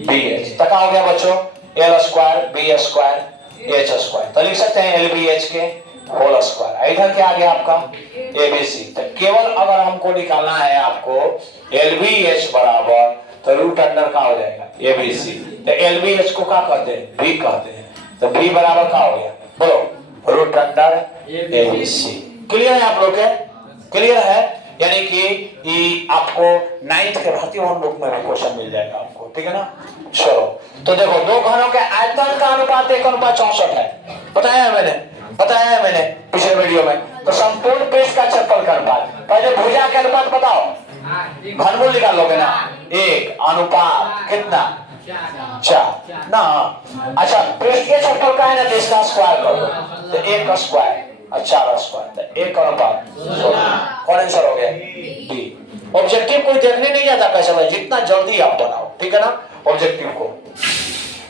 BH। तो क्या हो गया बच्चों, L square B square H square. तो लिख सकते हैं LBH के होल स्क्वायर। इधर क्या आ गया आपका, ABC। तो केवल अगर हमको निकालना है आपको LBH बराबर, तो रूट अंडर का हो जाएगा ABC। तो LBH को क्या कहते हैं, B कहते हैं। तो B बराबर क्या हो गया, बोलो रूट अंडर ABC। क्लियर है आप लोग के, क्लियर है। यानी कि आपको 9th के भारतीय वन बुक में भी क्वेश्चन मिल जाएगा आपको, ठीक है ना। चलो तो देखो, दो घनों के आयतन का अनुपात 1:64 है, बताया है मैंने पिछले वीडियो में। तो संपूर्ण पृष्ठ का क्षेत्रफल का अनुपात, पहले भुजा के अनुपात बताओ, घनमूल निकाल लोगे ना, 1 अनुपात कितना, 4 ना। अच्छा पृष्ठ के क्षेत्रफल का है ना, तो इसका स्क्वायर कर दो, तो 1 का स्क्वायर और 4 स्क्वायर, तो 1 अनुपात। कौन आंसर हो गया, बी। ऑब्जेक्टिव कोई देखने नहीं जाता कैसे भाई, जितना जल्दी आप बनाओ, ठीक है ना, ऑब्जेक्टिव को।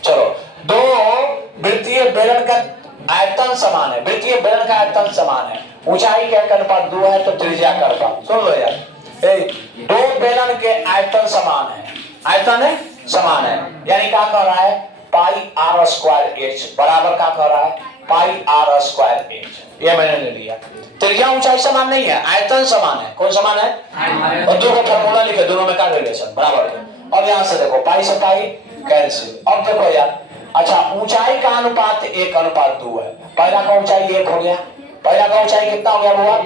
चलो, दो वृत्तीय बेलन का आयतन समान है, वृत्तीय बेलन का आयतन समान है, ऊंचाई का अनुपात 2 है, तो त्रिज्या का अनुपात, सुन लो यार, दो बेलन के आयतन समान है, आयतन है समान है, यानी क्या कह रहा है, पाई आर स्क्वायर एच बराबर क्या कह रहा है, पाई आर स्क्वायर एच। ये मैंने ले लिया। त्रिज्या ऊंचाई समान नहीं है, आयतन समान है। कौन समान है, और दो का फॉर्मूला लिखे, दोनों में का रिलेशन बराबर है। और यहां से देखो पाई से पाई कैंसिल। अब देखो यार, अच्छा ऊंचाई का अनुपात 1:2 है। पहला का ऊंचाई 1 हो गया, पहला का ऊंचाई कितना हो गया बुआ,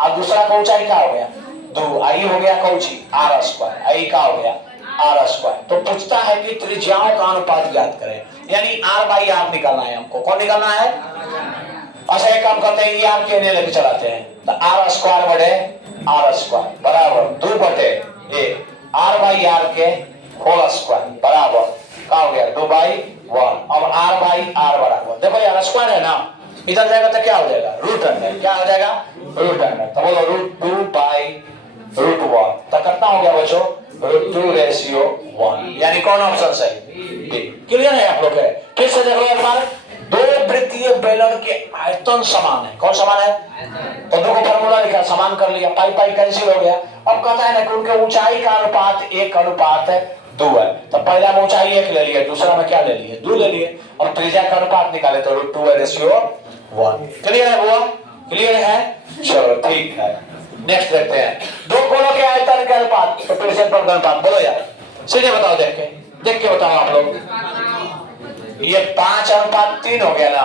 और दूसरा का ऊंचाई क्या हो गया, 2। आई हो गया कौची, आर स्क्वायर, आई का हो गया आर स्क्वायर। तो पूछता है कि त्रिज्याओं का अनुपात ज्ञात करें, यानी R/R निकालना है हमको। कौन निकालना है, अच्छा एक काम करते हैं, ये आर के लेके चलाते हैं, तो आर स्क्वायर बटे आर स्क्वायर बराबर 2/1 R/R के होल स्क्वायर बराबर क्या हो गया, 2/1। अब R/R बराबर, देखो यार स्क्वायर है ना, इधर जाएगा तो क्या हो जाएगा, रूट अंडर, क्या हो जाएगा, रूट अंडर। तो बोलो √2/√1। तो कितना हो गया बच्चों, √2:1। यानी कौन ऑप्शन सही, क्लियर है आप लोग के। फिर से देखो एक बार, दो वृत्तीय बेलन के आयतन समान है। कौन समान है, तो दो को फॉर्मूला लिखा, समान कर लिया, पाई पाई कैंसिल हो गया। अब कहता है ना कि उनके ऊंचाई का अनुपात 1:2 है। तो पहला में ऊंचाई 1 ले लिए, दूसरा में क्या ले लिए, 2 ले लिए। और त्रिज्या का अनुपात निकाले तो √2:1। क्लियर है बुआ, क्लियर है। चलो ठीक है, नेक्स्ट देखते हैं, दो कोणों के आयतन के अनुपात, तो क्षेत्रफल का अनुपात बोलो यार, सीधे बताओ, देख के बताओ आप लोग। ये 5:3 हो गया ना,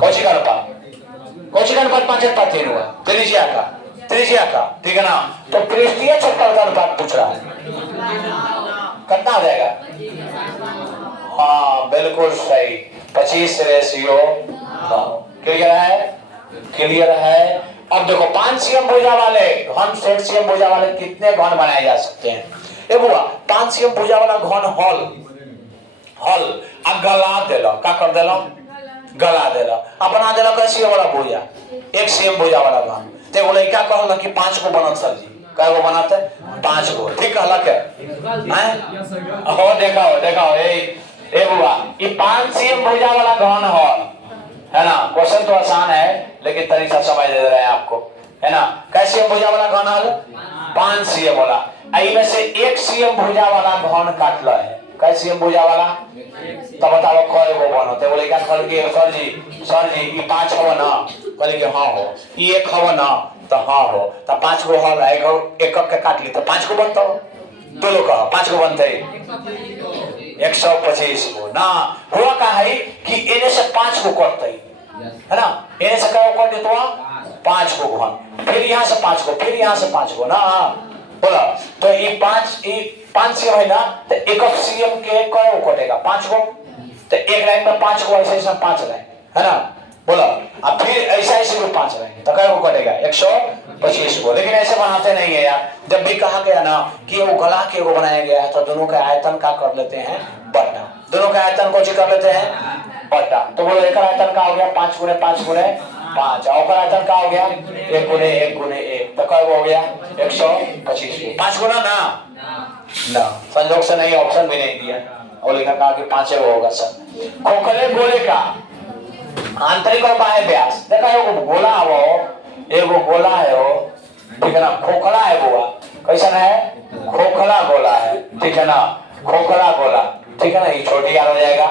कौची का अनुपात, कौची का अनुपात 5:3 हुआ, त्रिज्या का, ठीक है ना। तो पृष्ठीय क्षेत्रफल का अनुपात पूछ रहा है, कितना हो जाएगा, हाँ बिल्कुल सही, 25:9। क्लियर है। अब देखो 5 cm भुजा वाले घन, 6 cm भुजा वाले कितने घन बनाए जा सकते हैं, ए बुआ 5 cm भुजा वाला घन हॉल अब गला देला, का कर देला, गला देला, अपना देला कैसे वाला भुजा, 1 cm भुजा वाला घन। ते बोले क्या कहला कि 5 को बनत सर जी, काय को बनाते 5 को, ठीक कहला के हैं, हो देखा ए बुआ, ये 5 cm भुजा वाला घन हॉल है ना। क्वेश्चन तो आसान है, लेकिन तरीका समझ दे रहे हैं आपको, है ना। कैसे भुजा वाला घन हॉल 5 cm वाला, आई में से 1 cm भुजा वाला घन काट लो है, कैसे cm भुजा वाला, तो बताओ कय गो घन होते, बोले क्या कहल के सर जी ये 5 हो ना, कहले कि हां हो, ये 1 हो ना, तो हां हो, तो 5 गो हॉल आएगा, एक के काट ली तो 5 को बनता हो, तो लोग कहा 5 को बनते 125 को ना। हुआ का है कि इन्हें से 5 को कटते है ना, इन्हें से क्या कट देता 5 को घन, फिर यहाँ से 5 को, फिर यहाँ से 5 को ना, बोला तो ये 5 cm है ना, तो 1 cm के क्या कटेगा 5 को, तो एक लाइन में 5 को ऐसे 5 लाइन है ना, बोलो। अब फिर ऐसा ऐसे ग्रुप 5 रहेंगे तो क्या वो कटेगा 125 को। लेकिन ऐसे बनाते नहीं है यार। जब भी कहा गया ना कि वो गला के वो बनाया गया है तो दोनों का आयतन का कर लेते हैं बट्टा। दोनों का आयतन को कर लेते हैं बट्टा। तो बोलो एक आयतन का हो गया 5 गुने 5 गुने 5 और आयतन का हो गया 1 गुने 1 गुने 1 तो क्या हो गया 125 को। 5 गुना ना ना संयोग से नहीं, ऑप्शन भी नहीं दिया और लिखा कहा कि 5 होगा सर। खोखले गोले का आंतरिक और बाह्य व्यास देखा एगो गोला है वो, एगो गोला है वो, ठीक है ना। खोखला है वो, कैसा है खोखला गोला है, ठीक है ना। खोखला गोला, ठीक है ना। ये छोटी यार हो जाएगा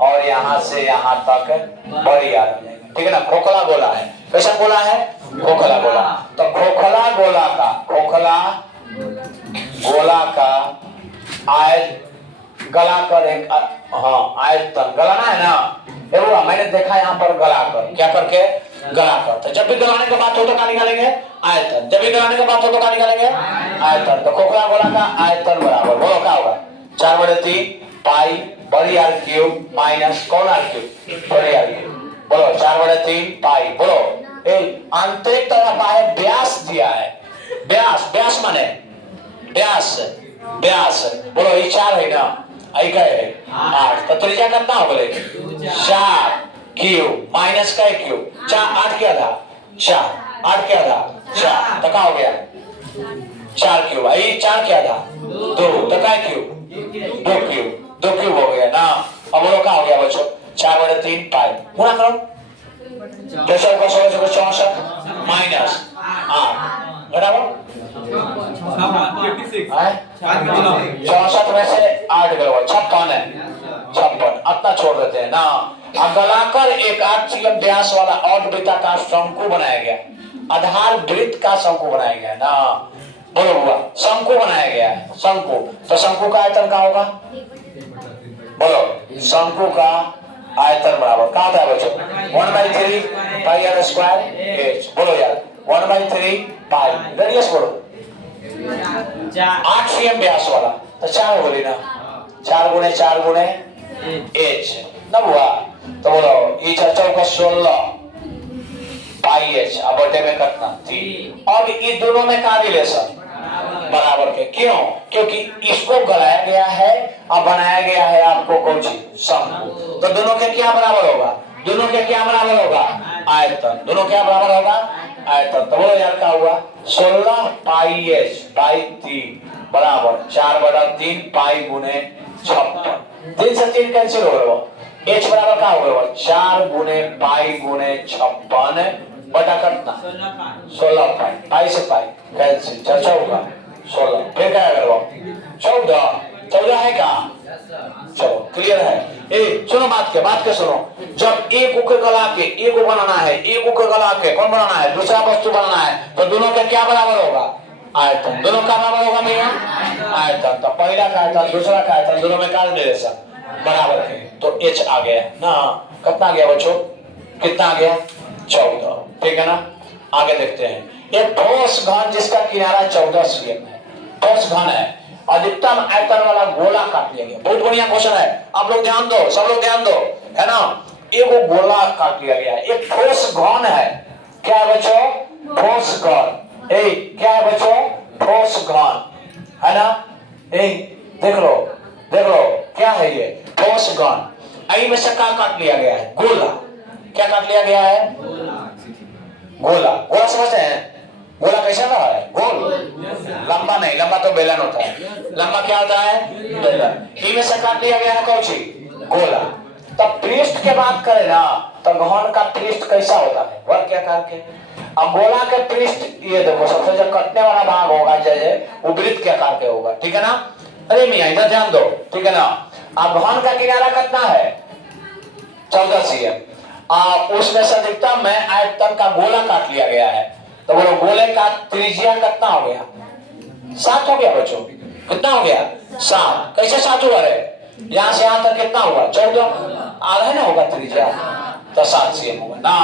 और यहाँ से यहाँ तक बड़ी यार हो जाएगा, ठीक है ना। खोखला गोला है, कैसा गोला है खोखला गोला। तो खोखला गोला का, खोखला गोला का आयत गला कर एक आयतन गलाना है ना। देखो मैंने देखा यहाँ पर गला कर, क्या करके गला कर। तो जब भी गलाने की बात हो तो क्या निकालेंगे आयतन, जब भी गलाने की बात हो तो क्या निकालेंगे आयतन। तो खोखला गोला का आयतन बराबर बोलो क्या होगा 4/3 पाई बड़ी आर क्यूब माइनस कौन आर क्यूब बड़ी आर क्यूब। बोलो 4/3 पाई। बोलो आंतरिक तथा बाह्य व्यास दिया है। व्यास, व्यास माने व्यास, व्यास। बोलो ये 4 है ना, आई का है 8 तो त्रिज्या कितना हो बोले 4 क्यूब माइनस का क्यूब 4 8 के आधा 4 8 के आधा 4 तो क्या हो गया 4 क्यूब। आई 4 के आधा 2 तो क्या क्यूब 2 क्यूब, 2 क्यूब हो गया ना। अब बोलो क्या हो गया बच्चों 4/3 पाई गुणा करो 264 माइनस 8 बराबर 64 में से 8 गया 56 है 56 अतना छोड़ देते हैं ना। अब गलाकर एक 8 व्यास वाला अर्धवृत्ताकार शंकु बनाया गया, आधार वृत्त का शंकु बनाया गया ना। बोलो हुआ शंकु बनाया गया है शंकु। तो शंकु का आयतन क्या होगा बोलो शंकु का आयतन बराबर क्या था बच्चों 1/3 पाई आर स्क्वायर एच। बोलो यार 1/3 पाई रेडियस बोलो 8 cm व्यास वाला तो 4 बोली ना 4 गुणे एच ना हुआ। तो बोलो ये चौका का 16 पाई एच अब बटे में कितना 3। अब ये दोनों में का रिलेशन बराबर के, क्यों क्योंकि इसको गलाया गया है और बनाया गया है आपको कौन सी शंकु। तो दोनों के क्या बराबर होगा, दोनों के क्या बराबर होगा आयतन, दोनों क्या बराबर होगा आयतन। तो बोलो यार क्या हुआ 16 पाई एच पाई 3 बराबर 4/3 पाई गुने 56। 3 से 3 कैंसिल हो गया एच बराबर क्या हो गया 4 गुने पाई गुने 56 बटा कितना 16 पाई, पाई से पाई कैंसिल 4 होगा 16 फिर क्या करो 14 है क्या। चलो क्लियर है। सुनो बात के सुनो। जब एक को गला के एक को बनाना है, एक को गला के कौन बनाना है दूसरा वस्तु बनाना है तो दोनों के क्या बराबर होगा आयतन। दोनों का बराबर होगा मियां आयतन। तो पहला का आयतन दूसरा का आयतन दोनों में क्या रिलेशन बराबर है तो एच आ गया ना। कितना आ गया बच्चों कितना आ गया 14, ठीक है ना। आगे देखते हैं एक ठोस घन जिसका किनारा 14 cm है, ठोस घन है, अधिकतम आयतन वाला गोला काट लिया गया। बहुत बढ़िया क्वेश्चन है, आप लोग ध्यान दो, सब लोग ध्यान दो, है ना। एक गोला काट लिया गया, एक ठोस घन है, क्या है बच्चों ठोस घन। क्या है बच्चों ठोस घन, है ना। देख लो क्या है ये ठोस घन। आई में से क्या काट लिया गया है गोला। क्या काट लिया गया है गोला। गोला समझते हैं गोला कैसा रहा है गोल, लंबा नहीं, लंबा तो बेलन होता है, लंबा क्या होता है बेलन। इनमें से काट लिया गया है कौन सी गोला। तब पृष्ठ के बात करें ना तो घन का पृष्ठ कैसा होता है वर्ग के आकार के। अब गोला के पृष्ठ ये देखो सबसे जो कटने वाला भाग होगा जैसे वो वृत्त के आकार के होगा, ठीक है ना। अरे मियां इधर ध्यान दो, ठीक है ना। अब घन का किनारा कितना है 14 cm। उसमें से अधिकतम में आयतन का गोला काट लिया गया है तो बोलो गोले का त्रिज्या कितना हो गया 7 हो गया बच्चों। कितना हो गया 7। कैसे 7 हुआ रे यहाँ से यहाँ तक कितना हुआ 14, आधा ना होगा त्रिज्या तो 7 cm होगा ना।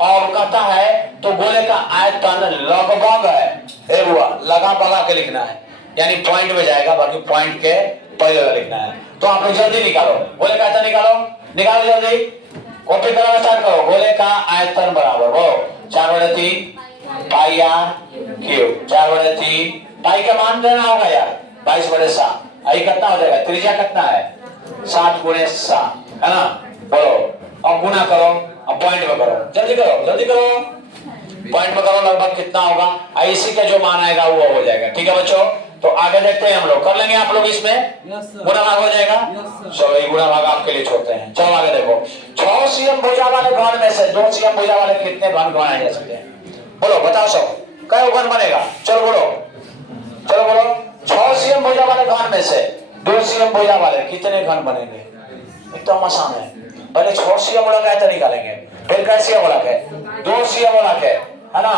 और कहता है तो गोले का आयतन लगभग है लगा बगा के लिखना है, यानी पॉइंट में जाएगा, बाकी पॉइंट के पहले लिखना है। तो आप लोग जल्दी निकालो गोले का आयतन निकालो जल्दी। कॉपी कराना स्टार्ट करो। गोले का आयतन बराबर वो 4/3 पाई आर क्यूब। 4/3 पाई का मान देना होगा यार 22/7। आई कितना हो जाएगा? त्रिज्या कितना है? 7 × 7 है ना। बोलो अब गुना करो, अब पॉइंट में करो, जल्दी करो जल्दी करो, पॉइंट में करो। लगभग कितना होगा? इसी का जो मान आएगा वो हो जाएगा। ठीक है बच्चों, तो आगे देखते हैं हम लोग। कर लेंगे आप लोग इसमें? गुना भाग हो जाएगा। चलो ये गुना भाग आपके लिए छोड़ते हैं। चलो आगे देखो। 6 सीएम भुजा वाले घन में से 2 सीएम भुजा वाले कितने घन बनाए जा सकते हैं? बोलो बताओ सब, कई घन बनेगा? चलो बोलो, चलो बोलो। 6 सीएम भुजा वाले घन में से 2 सीएम भुजा वाले कितने घन बनेंगे? एकदम आसान है। पहले 6 सीएम वाला का आयतन निकालेंगे, फिर कैसे वाला के 2 सीएम वाला के, है ना।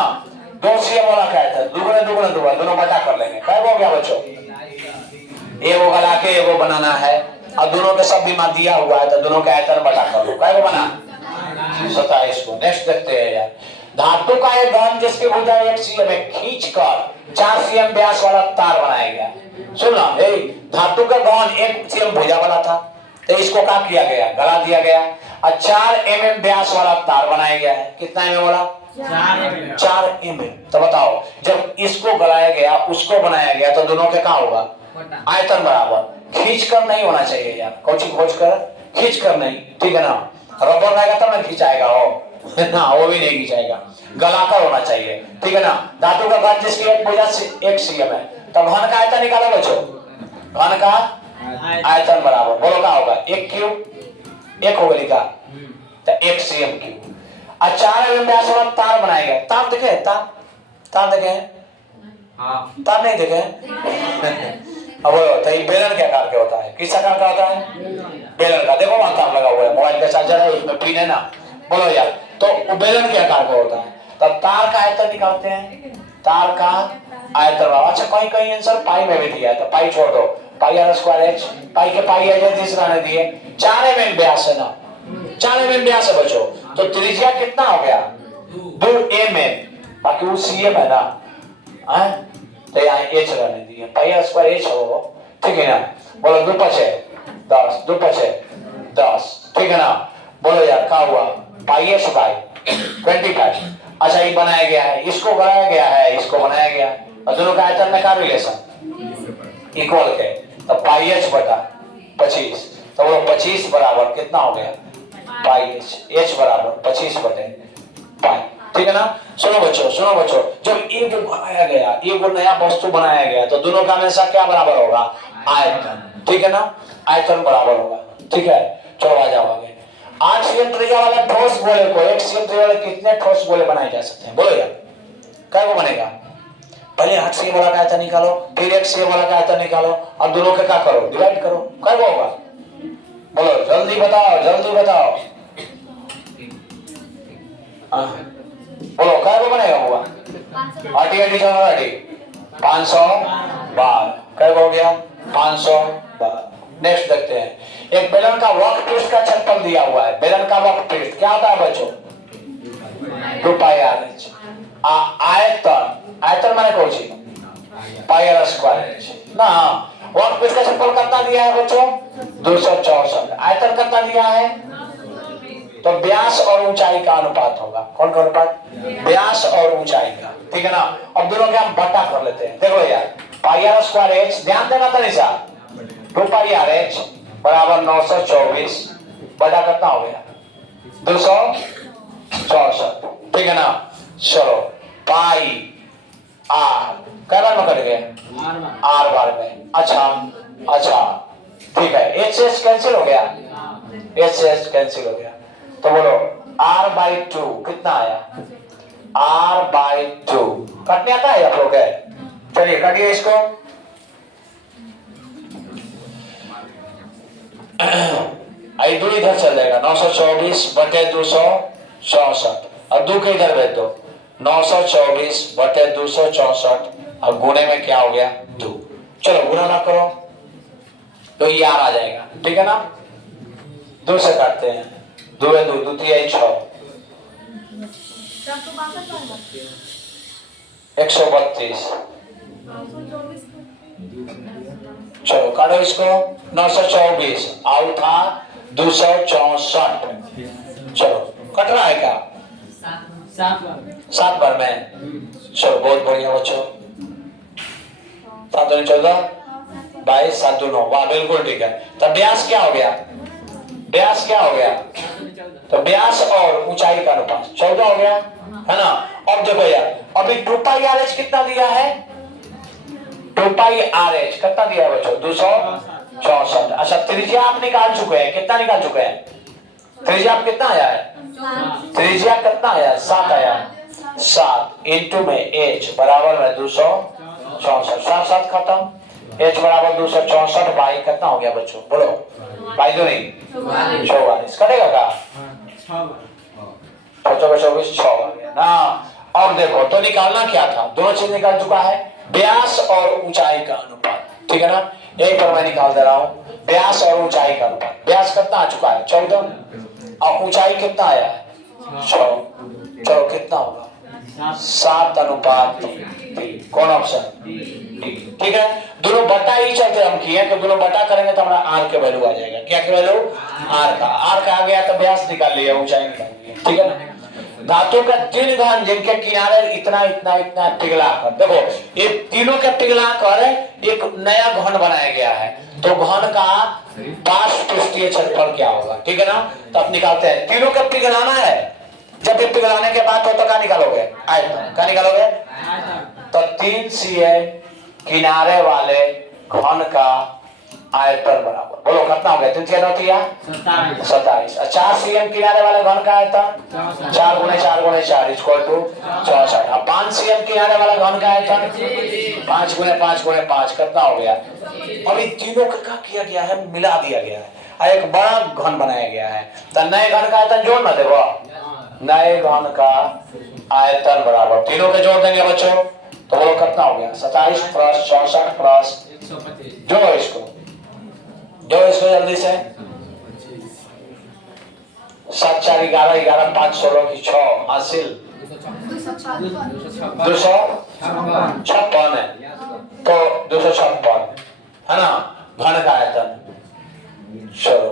2 सीएम वाला का आयतन दुगुने दुगुने दुगुने दोनों बटा कर लेंगे। क्या हो गया बच्चों? एगो गला के एगो बनाना है और दोनों के सब भी मान दिया हुआ है, तो दोनों के आयतन बटा कर लो। क्या बना? 27 को। नेक्स्ट देखते हैं यार। धातु का एक घन जिसकी भुजा 1 सीएम है खींचकर 4 सीएम व्यास वाला तार बनाया गया। सुनना, धातु का घन 1 सीएम भुजा वाला था, तो इसको क्या किया गया? गला दिया गया और 4 mm व्यास वाला तार बनाया गया है। कितना mm वाला? 4 mm। तो बताओ जब इसको गलाया गया उसको बनाया गया तो दोनों के क्या होगा? आयतन बराबर। खींच कर नहीं होना चाहिए यार, कौची खोज कर, खींच कर नहीं, ठीक है ना। रबर रहेगा तब ना खींचाएगा हो ना, वो भी नहीं खींचाएगा, गलाकर होना चाहिए, ठीक है ना। धातु का घन जिसकी एक भुजा 1 सीएम है, तब घन का आयतन निकालो बच्चों। घन का आयतन बराबर, बोलो क्या होगा? 1 क्यूब, 1 होगा लिखा, तो 1 सीएम क्यूब। और 4 mm व्यास वाला तार बनाएगा। तार देखे? तार देखे? हाँ। तार नहीं देखे? अब तो ये बेलन के आकार के होता है। किस आकार का होता है? बेलन का। देखो वहां तार लगा हुआ है, मोबाइल का चार्जर है, उसमें पिन है ना। बोलो यार, तो वो बेलन के आकार का होता है। तब तार का आयतन निकालते हैं। तार का आयतन, अच्छा कहीं कहीं आंसर पाई में भी दिया है, तो पाई छोड़ दो। पाई आर स्क्वायर एच, पाई के पाई एच तीसरा ने दिए। 4 mm व्यास है ना, 4 mm व्यास है बच्चों, तो त्रिज्या कितना हो गया? 2 mm। बाकी वो सीएम है ना, तो यहाँ एच रहने दिए, पाई आर स्क्वायर एच हो, ठीक है ना। बोलो 2 × 5 = 10, 2 × 5 = 10, ठीक है ना। बोलो यार क्या हुआ? पाई एच बाई 25। अच्छा ये बनाया गया है, इसको बनाया गया है, इसको बनाया गया है, और दोनों का आयतन में क्या रिलेशन? इक्वल के, तो पाई एच बटा 25। तो बोलो 25 बराबर कितना हो गया? पाई एच। एच बराबर 25 बटे पाई, ठीक है ना। सुनो बच्चों, सुनो बच्चों, जब एगो बनाया गया, एगो नया वस्तु बनाया गया, तो दोनों का हमेशा क्या बराबर होगा? आयतन, ठीक है ना। आयतन बराबर होगा, ठीक है। चलो आ जाओ आगे। 8 सीएम त्रिज्या वाला ठोस गोले को 1 सीएम त्रिज्या वाले कितने ठोस गोले बनाए जा सकते हैं? बोलो यार, क्या वो बनेगा? पहले 8 सीएम वाला का आयतन निकालो, फिर 1 सीएम वाला का आयतन निकालो, और दोनों का क्या करो? डिवाइड करो। क्या वो होगा? बोलो जल्दी बताओ, जल्दी बताओ। बोलो क्या वो बनेगा? होगा 512। क्या हो गया? 512। नेक्स्ट देखते हैं। एक बेलन का वर्क पृष्ठ का क्षेत्रफल दिया हुआ है। बेलन का वर्क पृष्ठ क्या होता है बच्चों? 2 पाई आर एच। आयतन, आयतन माने कौन सी? पाई आर स्क्वायर एच ना। वर्क पृष्ठ का क्षेत्रफल कितना दिया है बच्चों? 264। आयतन कितना दिया है? तो व्यास और ऊंचाई का अनुपात होगा। कौन का अनुपात? व्यास और ऊंचाई का, ठीक है ना। अब दोनों के हम बटा कर लेते हैं। देखो यार, पाई आर स्क्वायर एच, ध्यान देना था निशा, 2 पाई आर एच बराबर 924 बटा कितना हो गया? 264, ठीक है ना। चलो पाई आर क्या बार में कट गया? आर बार में। अच्छा अच्छा, ठीक है। एच एच कैंसिल हो गया, एच एच कैंसिल हो गया, तो बोलो r/2 कितना आया? r/2 कटने आता है आप लोग? चलिए काटिए इसको। आई 2 इधर चल जाएगा, 924 बटे 264, और 2 के इधर भेज दो, 924 बटे 264, और गुणे में क्या हो गया? 2। चलो गुना ना करो तो ये r आ जाएगा, ठीक है ना। 2 से काटते हैं, 2 है 2, 2 3 6, 132। चलो काटो इसको। 924 आउ था 264, चलो कट रहा है क्या? 7 बार में। चलो बहुत बढ़िया बच्चों। 7 दूनी 14, 22, 7 दूनी 9। वाह बिल्कुल ठीक है। तो व्यास क्या हो गया? व्यास क्या हो गया? तो व्यास और ऊंचाई का अनुपात 14 हो गया, है ना। अब देखो यार, अभी 2 पाई आर एच कितना दिया है? 2 पाई आर एच कितना दिया है बच्चों? 264। अच्छा त्रिज्या आप निकाल चुके हैं, कितना निकाल चुके हैं? त्रिज्या आप कितना आया है? त्रिज्या कितना आया? 7 आया। 7 इंटू में एच बराबर है 264। 7 7 खत्म। एच बराबर 264 बाई कितना हो गया बच्चों? बोलो बाई दो नहीं 44 कटेगा का? 24 6 आ गया ना। और देखो तो निकालना क्या था? दोनों चीज निकाल चुका है, व्यास और ऊंचाई का अनुपात, ठीक है ना। एक बार मैं निकाल दे रहा हूं, व्यास और ऊंचाई का अनुपात। व्यास कितना आ चुका है? 14। और ऊंचाई कितना आया है? 6। चलो कितना होगा? 7:3। कौन ऑप्शन? ठीक है। दोनों बटा ही चलते हम किए, तो दोनों बटा करेंगे तो हमारा आर के वैल्यू आ जाएगा। क्या के वैल्यू? आर का आ गया तो व्यास निकाल लिया, ऊंचाई निकाल लिया, ठीक है ना। धातु का 3 घन जिनके किनारे इतना इतना इतना पिघला कर, देखो ये तीनों के पिघला कर एक नया घन बनाया गया है। तो घन का पार्श्व पृष्ठीय क्षेत्रफल क्या होगा? ठीक है ना। तो अब निकालते हैं, तीनों के पिघलाना है। जब ये पिघलाने के बाद तो क्या निकालोगे? आयतन। क्या निकालोगे? तो 3 cm किनारे वाले घन का आयतन बराबर, बोलो कितना हो गया? 3 4 होती है 27। 4 cm किनारे वाले घन का आयतन 4 गुणे 4 गुणे 4 इक्वल टू 64। अब 5 cm किनारे वाला घन का आयतन 5 गुणे 5 गुणे 5 कितना हो गया? अब इन तीनों का क्या किया गया है? मिला दिया गया है, एक बड़ा घन बनाया गया है। तो नए घन का आयतन जोड़ ना, देखो नए घन का आयतन बराबर तीनों के जोड़ देंगे बच्चों, तो बोलो कितना हो गया? 27 प्लस 64 प्लस जोड़ो इसको जल्दी से। 7 4 11 11 5 16 की 6 हासिल 256 है। तो 256 है ना घन का आयतन। चलो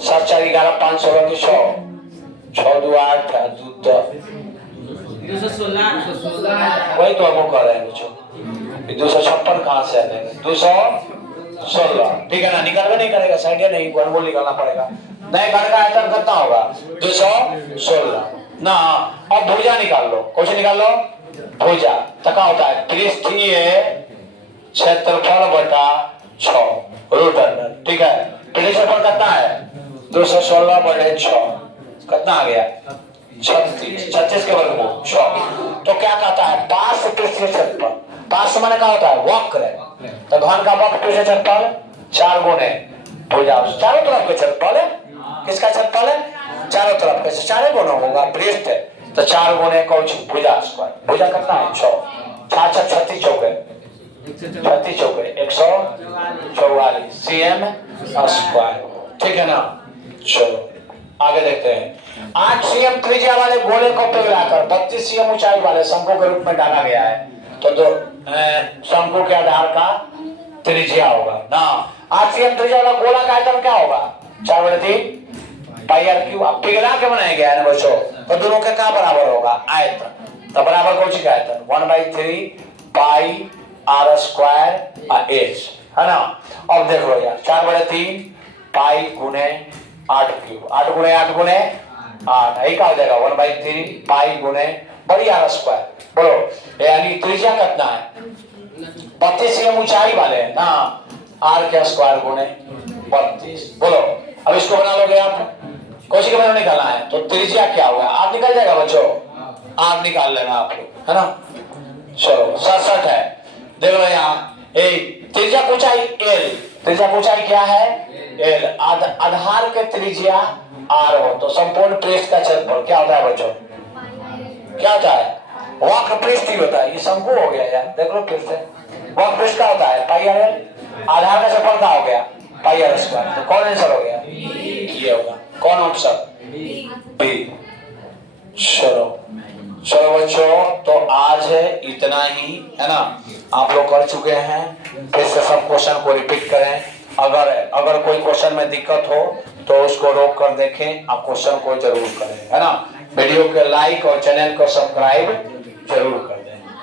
7 4 11 5 16 की 6 6 2 8 2 वही तो हम कर रहे हैं बच्चों। 256 कहां से आ जाएगा? 216, ठीक है ना। निकालना नहीं करेगा, साइड या नहीं वर्गमूल निकालना पड़ेगा। नए घन का आयतन कितना होगा? 216 ना। अब भुजा निकाल लो, कौन सी निकाल लो? भुजा। तो क्या होता है? पृष्ठीय क्षेत्रफल बटा 6 रूट अंडर, ठीक है। क्षेत्रफल कितना है? 216 बटे 6 कितना आ गया? 36। 36 के वर्गमूल 6। तो क्या कहता है? पार्श्व पृष्ठीय क्षेत्रफल। पार्श्व माने क्या होता है? वक्र है। तो घन का वक्र पृष्ठीय क्षेत्रफल 4 गुणे भुजा, चारों तरफ के क्षेत्रफल है। किसका क्षेत्रफल है? चारों तरफ के, चारों गुना होगा पृष्ठ। तो 4 गुणे कौन भुजा स्क्वायर। भुजा कितना है? 6 6 36 चौके 36 चौके 144 cm स्क्वायर, ठीक है ना। चलो आगे देखते हैं। 8 cm त्रिज्या वाले गोले को पिघलाकर 32 cm ऊंचाई वाले शंकु के रूप में डाला गया है। तो दो शंकु के आधार का त्रिज्या होगा ना। 8 cm त्रिज्या वाला गोला का आयतन क्या होगा? 4/3 पाई आर क्यूब। अब पिघला के बनाया गया है ना बच्चों, तो दोनों के क्या बराबर होगा? आयतन। तो बराबर कौन सी का आयतन? 1/3 पाई आर स्क्वायर एच, है ना। अब देख लो यार, 4/3 पाई गुने 8 क्यूब, 8 गुणे 8 गुणे 8, यही क्या हो जाएगा? 1/3 पाई गुने बड़ी आर स्क्वायर। बोलो यानी त्रिज्या कितना है? 32 cm ऊंचाई वाले है ना, आर के स्क्वायर गुणे 32। बोलो अब इसको बना लोगे आप, कौन सी का वैल्यू निकालना है? तो त्रिज्या क्या होगा? आर निकल जाएगा बच्चों, आर निकाल लेना आप लोग, है ना। चलो 67 है, देख लो यहाँ त्रिज्या ऊंचाई एल। त्रिज्या ऊंचाई क्या है? एल। आधार के त्रिज्या आर हो तो संपूर्ण पृष्ठ का क्षेत्रफल क्या होता है बच्चों? क्या होता है? वक्र पृष्ठ ही होता है। ये शंकु हो गया यार, देख लो फिर से। वक्र पृष्ठ का होता है पाई आर एल। आधार का क्षेत्रफल क्या हो गया? पाई आर स्क्वायर। तो कौन आंसर हो गया? ये होगा। कौन ऑप्शन? बी। चलो बच्चों, तो आज है इतना ही, है ना। आप लोग कर चुके हैं, फिर से सब क्वेश्चन को रिपीट करें। अगर कोई क्वेश्चन में दिक्कत हो तो उसको रोक कर देखें, आप क्वेश्चन को जरूर करें, है ना। वीडियो को लाइक और चैनल को सब्सक्राइब जरूर करें।